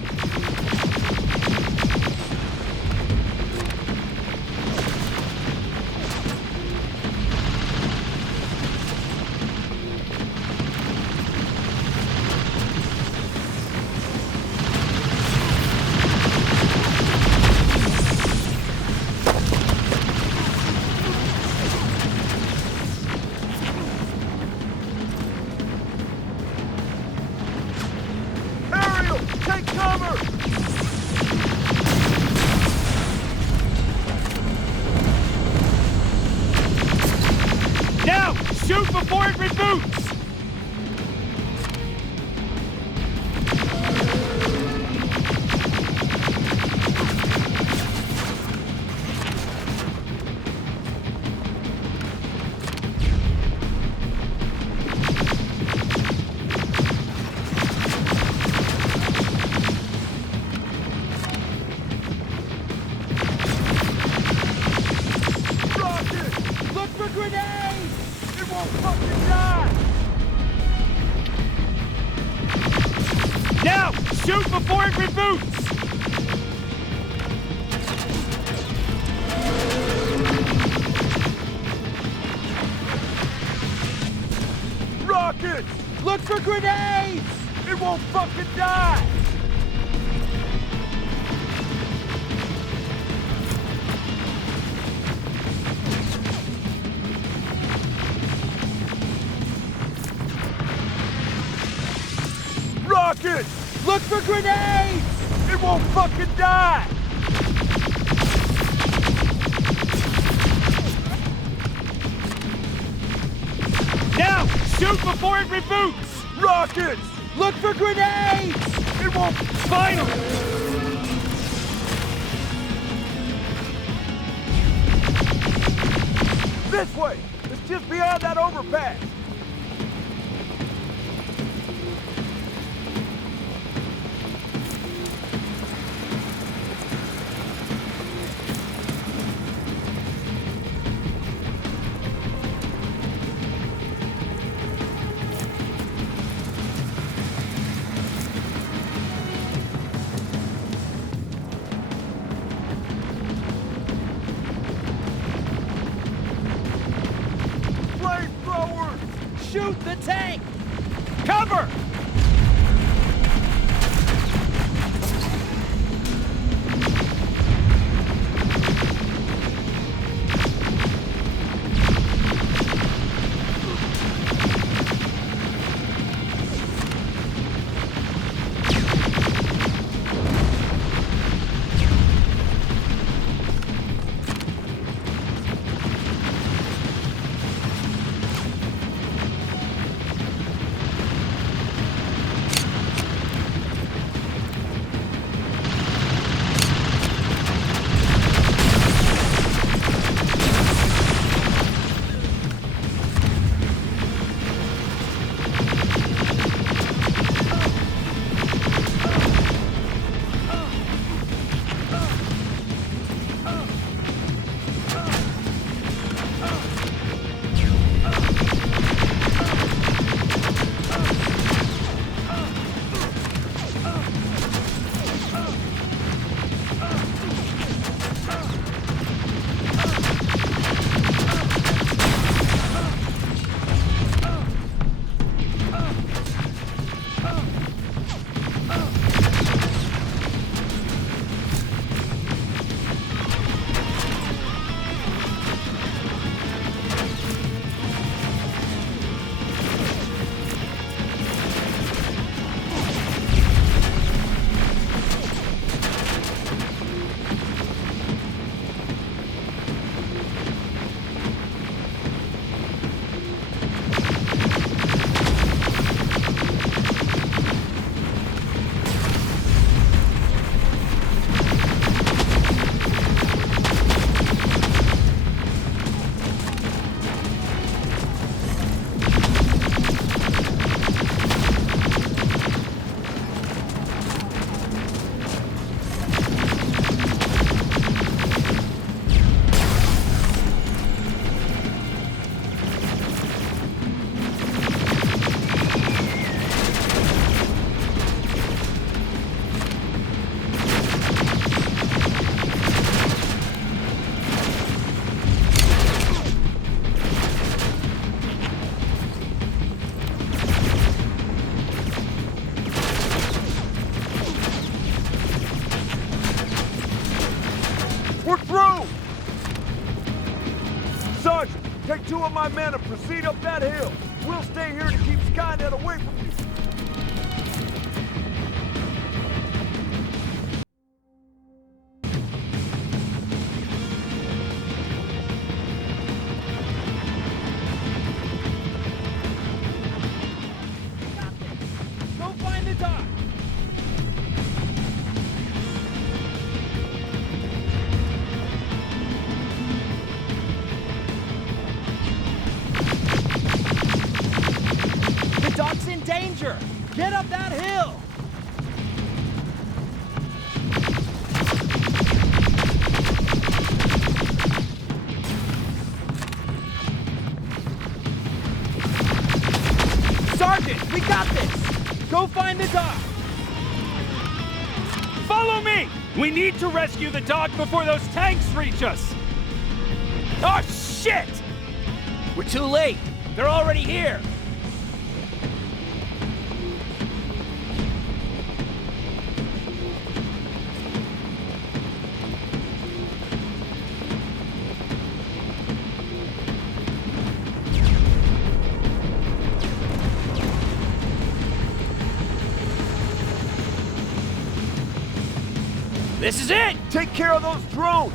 before it reboots! Now! Shoot before it reboots! Rockets! Look for grenades! It won't fucking die! Rockets! Look for grenades! It won't fucking die! Now! Shoot before it reboots! Rockets! Look for grenades! It won't... Finally! This way! It's just beyond that overpass! Shoot the tank! Cover! We're through! Sergeant, take 2 of my men and proceed up that hill. We'll stay here to keep Skynet away from you. danger! Get up that hill! Sergeant, we got this! Go find the dog! Follow me! We need to rescue the dog before those tanks reach us! Oh, shit! We're too late! They're already here! This is it! Take care of those drones!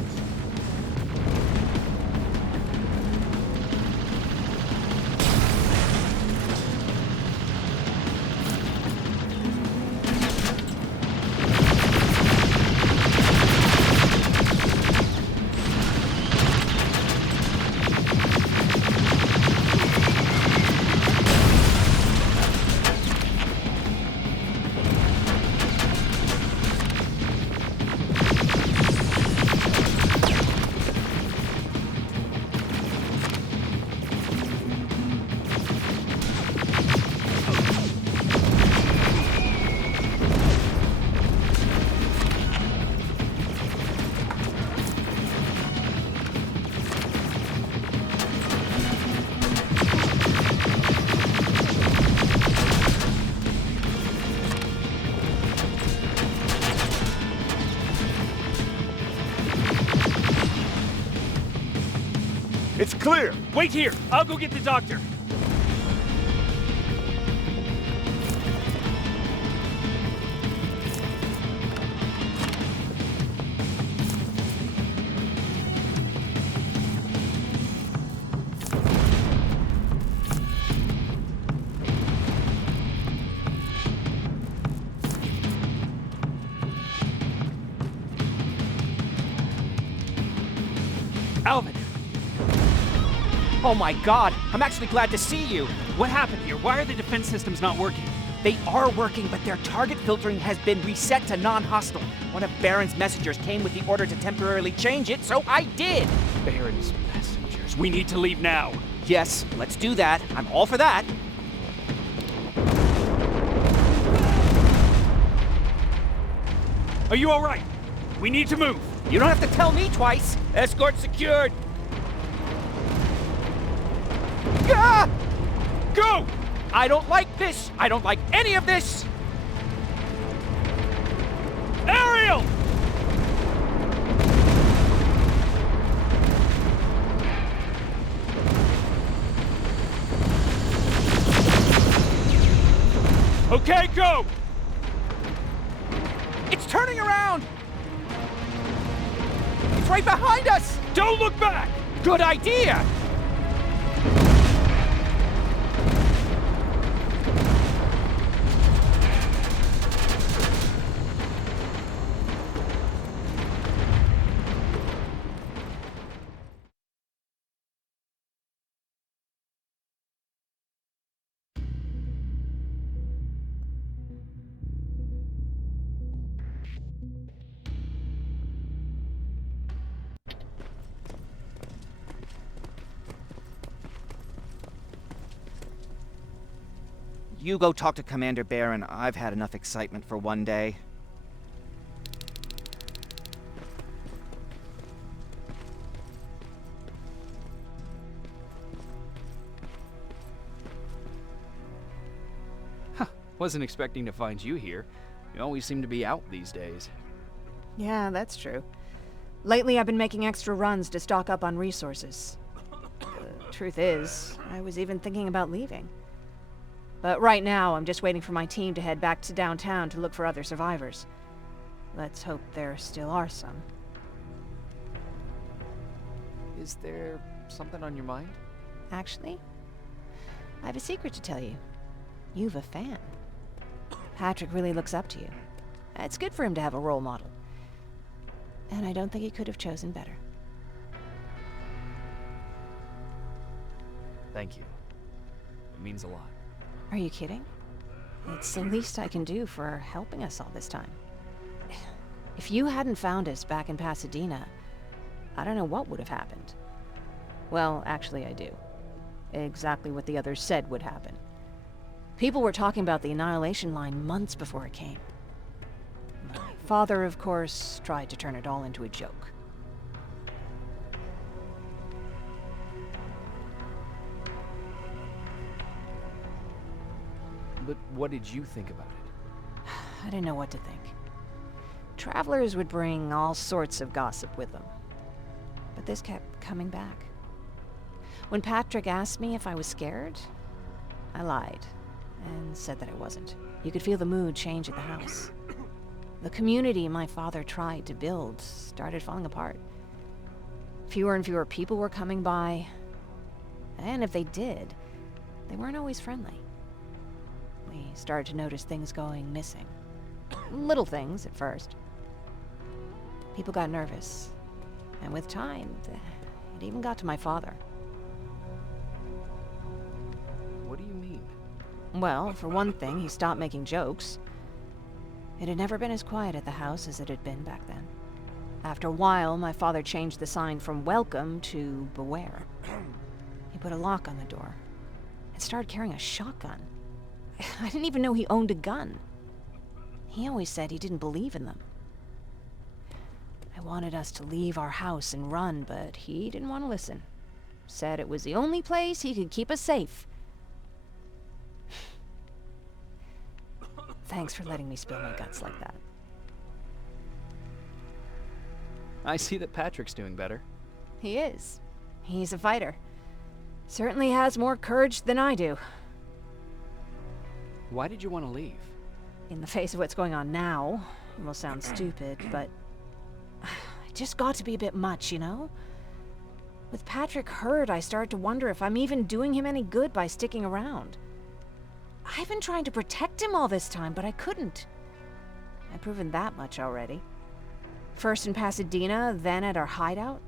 It's clear! Wait here! I'll go get the doctor! Alvin! Oh my god, I'm actually glad to see you. What happened here? Why are the defense systems not working? They are working, but their target filtering has been reset to non-hostile. One of Baron's messengers came with the order to temporarily change it, so I did. Baron's messengers. We need to leave now. Yes, let's do that. I'm all for that. Are you all right? We need to move. You don't have to tell me twice. Escort secured. Ah! Go! I don't like this. I don't like any of this. Ariel! Okay, go! It's turning around! It's right behind us! Don't look back! Good idea! You go talk to Commander Baron. I've had enough excitement for one day. Huh, wasn't expecting to find you here. You always seem to be out these days. Yeah, that's true. Lately, I've been making extra runs to stock up on resources. The truth is, I was even thinking about leaving. But right now, I'm just waiting for my team to head back to downtown to look for other survivors. Let's hope there still are some. Is there something on your mind? Actually, I have a secret to tell you. You've a fan. Patrick really looks up to you. It's good for him to have a role model. And I don't think he could have chosen better. Thank you. It means a lot. Are you kidding? It's the least I can do for helping us all this time. If you hadn't found us back in Pasadena, I don't know what would have happened. Well, actually I do. Exactly what the others said would happen. People were talking about the Annihilation Line months before it came. My father, of course, tried to turn it all into a joke. But what did you think about it? I didn't know what to think. Travelers would bring all sorts of gossip with them. But this kept coming back. When Patrick asked me if I was scared, I lied and said that I wasn't. You could feel the mood change at the house. The community my father tried to build started falling apart. Fewer and fewer people were coming by, and if they did, they weren't always friendly. We started to notice things going missing. Little things at first. People got nervous, and with time, it even got to my father. What do you mean? Well, for one thing, he stopped making jokes. It had never been as quiet at the house as it had been back then. After a while, my father changed the sign from welcome to beware. He put a lock on the door and started carrying a shotgun. I didn't even know he owned a gun. He always said he didn't believe in them. I wanted us to leave our house and run, but he didn't want to listen. Said it was the only place he could keep us safe. Thanks for letting me spill my guts like that. I see that Patrick's doing better. He is. He's a fighter. Certainly has more courage than I do. Why did you want to leave? In the face of what's going on now, it will sound stupid, but it just got to be a bit much, you know? With Patrick hurt, I started to wonder if I'm even doing him any good by sticking around. I've been trying to protect him all this time, but I couldn't. I've proven that much already. First in Pasadena, then at our hideout.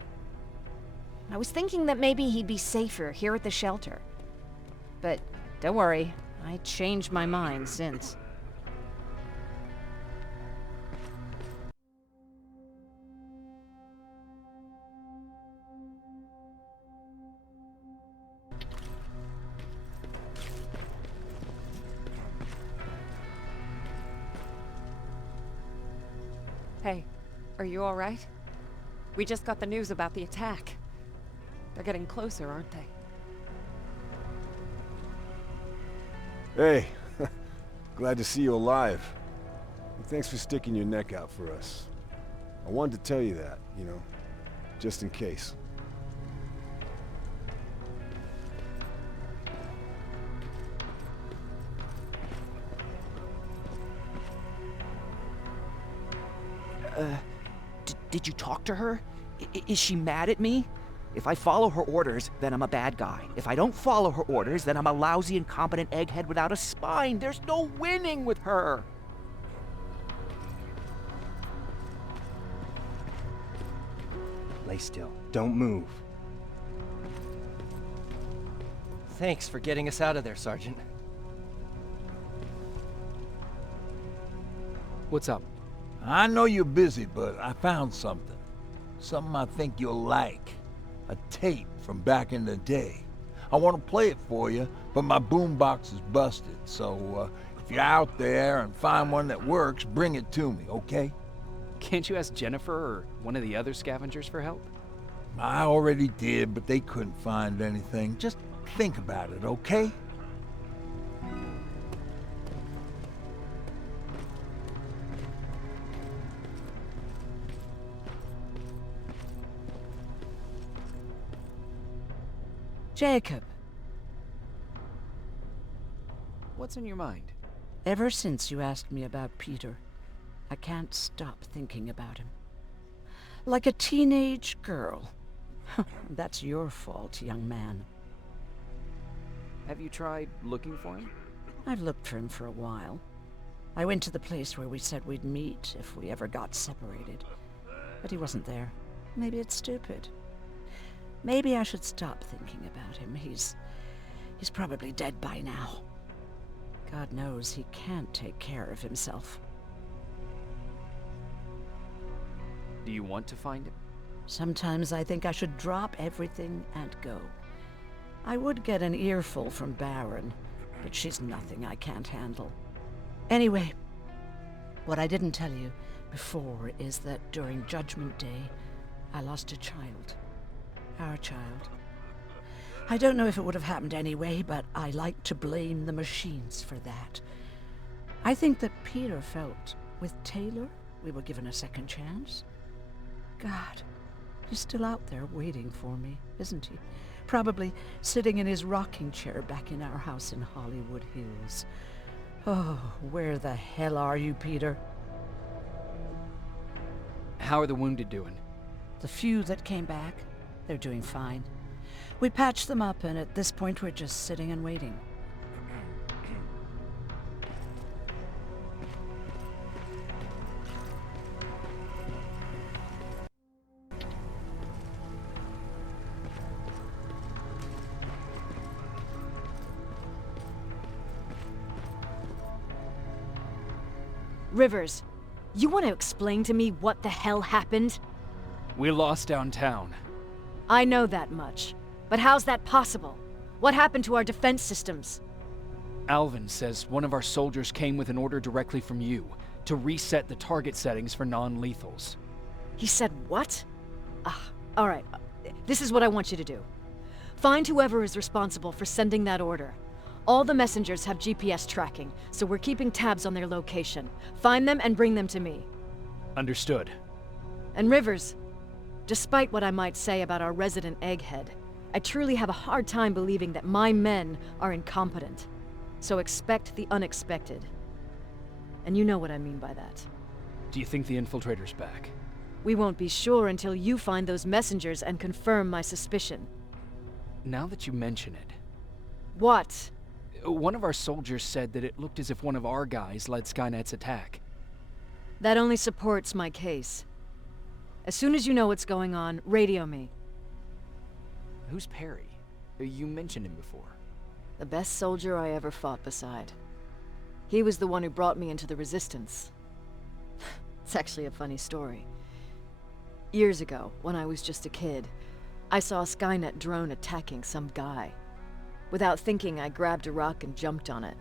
I was thinking that maybe he'd be safer here at the shelter. But don't worry, I changed my mind since. Hey, are you all right? We just got the news about the attack. They're getting closer, aren't they? Hey, glad to see you alive. And thanks for sticking your neck out for us. I wanted to tell you that, you know, just in case. Did you talk to her? Is she mad at me? If I follow her orders, then I'm a bad guy. If I don't follow her orders, then I'm a lousy, incompetent egghead without a spine. There's no winning with her. Lay still. Don't move. Thanks for getting us out of there, Sergeant. What's up? I know you're busy, but I found something. Something I think you'll like. A tape from back in the day. I want to play it for you, but my boombox is busted, so if you're out there and find one that works, bring it to me, okay? Can't you ask Jennifer or one of the other scavengers for help? I already did, but they couldn't find anything. Just think about it, okay? Jacob. What's on your mind? Ever since you asked me about Peter, I can't stop thinking about him. Like a teenage girl. That's your fault, young man. Have you tried looking for him? I've looked for him for a while. I went to the place where we said we'd meet if we ever got separated. But he wasn't there. Maybe it's stupid. Maybe I should stop thinking about him. He's probably dead by now. God knows he can't take care of himself. Do you want to find him? Sometimes I think I should drop everything and go. I would get an earful from Baron, but she's nothing I can't handle. Anyway, what I didn't tell you before is that during Judgment Day, I lost a child. Our child. I don't know if it would have happened anyway, but I like to blame the machines for that. I think that Peter felt with Taylor we were given a second chance. God, he's still out there waiting for me, isn't he? Probably sitting in his rocking chair back in our house in Hollywood Hills. Oh, where the hell are you, Peter? How are the wounded doing? The few that came back, they're doing fine. We patched them up, and at this point we're just sitting and waiting. Rivers, you want to explain to me what the hell happened? We lost downtown. I know that much. But how's that possible? What happened to our defense systems? Alvin says one of our soldiers came with an order directly from you to reset the target settings for non-lethals. He said what? All right. This is what I want you to do. Find whoever is responsible for sending that order. All the messengers have GPS tracking, so we're keeping tabs on their location. Find them and bring them to me. Understood. And Rivers, despite what I might say about our resident egghead, I truly have a hard time believing that my men are incompetent. So expect the unexpected. And you know what I mean by that. Do you think the infiltrator's back? We won't be sure until you find those messengers and confirm my suspicion. Now that you mention it... What? One of our soldiers said that it looked as if one of our guys led Skynet's attack. That only supports my case. As soon as you know what's going on, radio me. Who's Perry? You mentioned him before. The best soldier I ever fought beside. He was the one who brought me into the Resistance. It's actually a funny story. Years ago, when I was just a kid, I saw a Skynet drone attacking some guy. Without thinking, I grabbed a rock and jumped on it.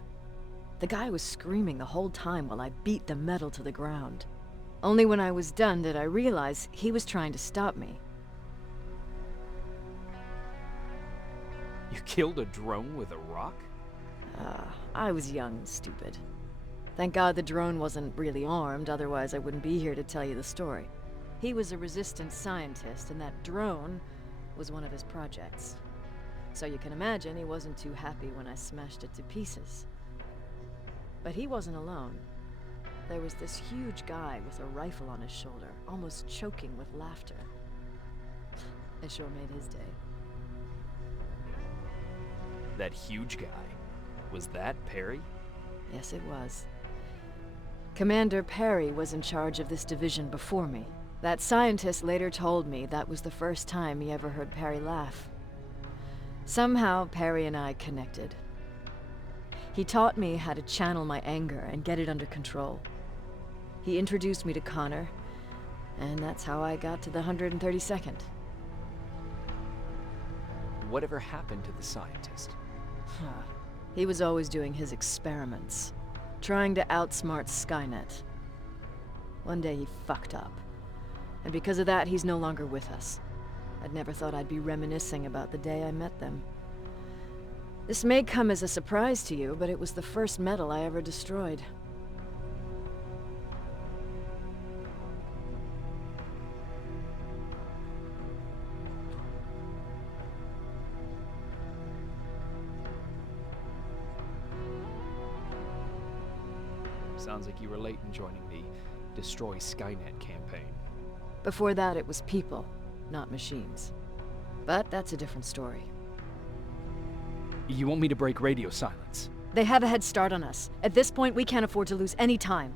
The guy was screaming the whole time while I beat the metal to the ground. Only when I was done did I realize he was trying to stop me. You killed a drone with a rock? I was young and stupid. Thank God the drone wasn't really armed, otherwise I wouldn't be here to tell you the story. He was a Resistance scientist, and that drone was one of his projects. So you can imagine he wasn't too happy when I smashed it to pieces. But he wasn't alone. There was this huge guy with a rifle on his shoulder, almost choking with laughter. It sure made his day. That huge guy. Was that Perry? Yes, it was. Commander Perry was in charge of this division before me. That scientist later told me that was the first time he ever heard Perry laugh. Somehow, Perry and I connected. He taught me how to channel my anger and get it under control. He introduced me to Connor, and that's how I got to the 132nd. Whatever happened to the scientist? He was always doing his experiments, trying to outsmart Skynet. One day he fucked up, and because of that, he's no longer with us. I'd never thought I'd be reminiscing about the day I met them. This may come as a surprise to you, but it was the first metal I ever destroyed. Sounds like you were late in joining the Destroy Skynet campaign. Before that, it was people, not machines. But that's a different story. You want me to break radio silence? They have a head start on us. At this point, we can't afford to lose any time.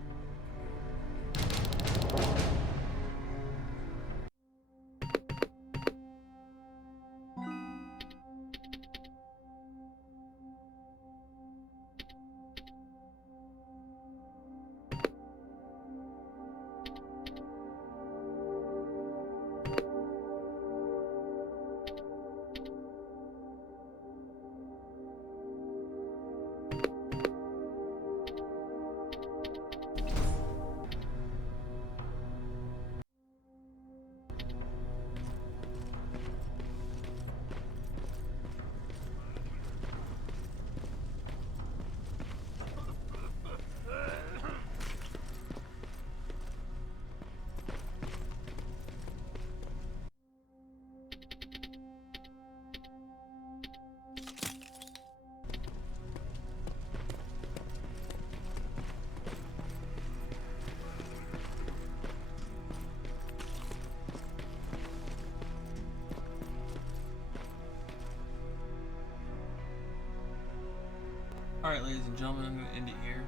Alright, ladies and gentlemen, I'm going to end it here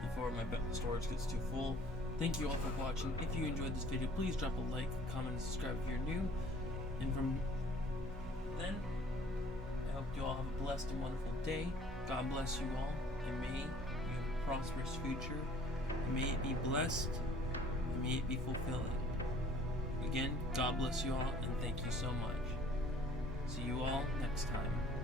before my storage gets too full. Thank you all for watching. If you enjoyed this video, please drop a like, comment, and subscribe if you're new. And from then, I hope you all have a blessed and wonderful day. God bless you all, and may you have a prosperous future. And may it be blessed, and may it be fulfilling. Again, God bless you all, and thank you so much. See you all next time.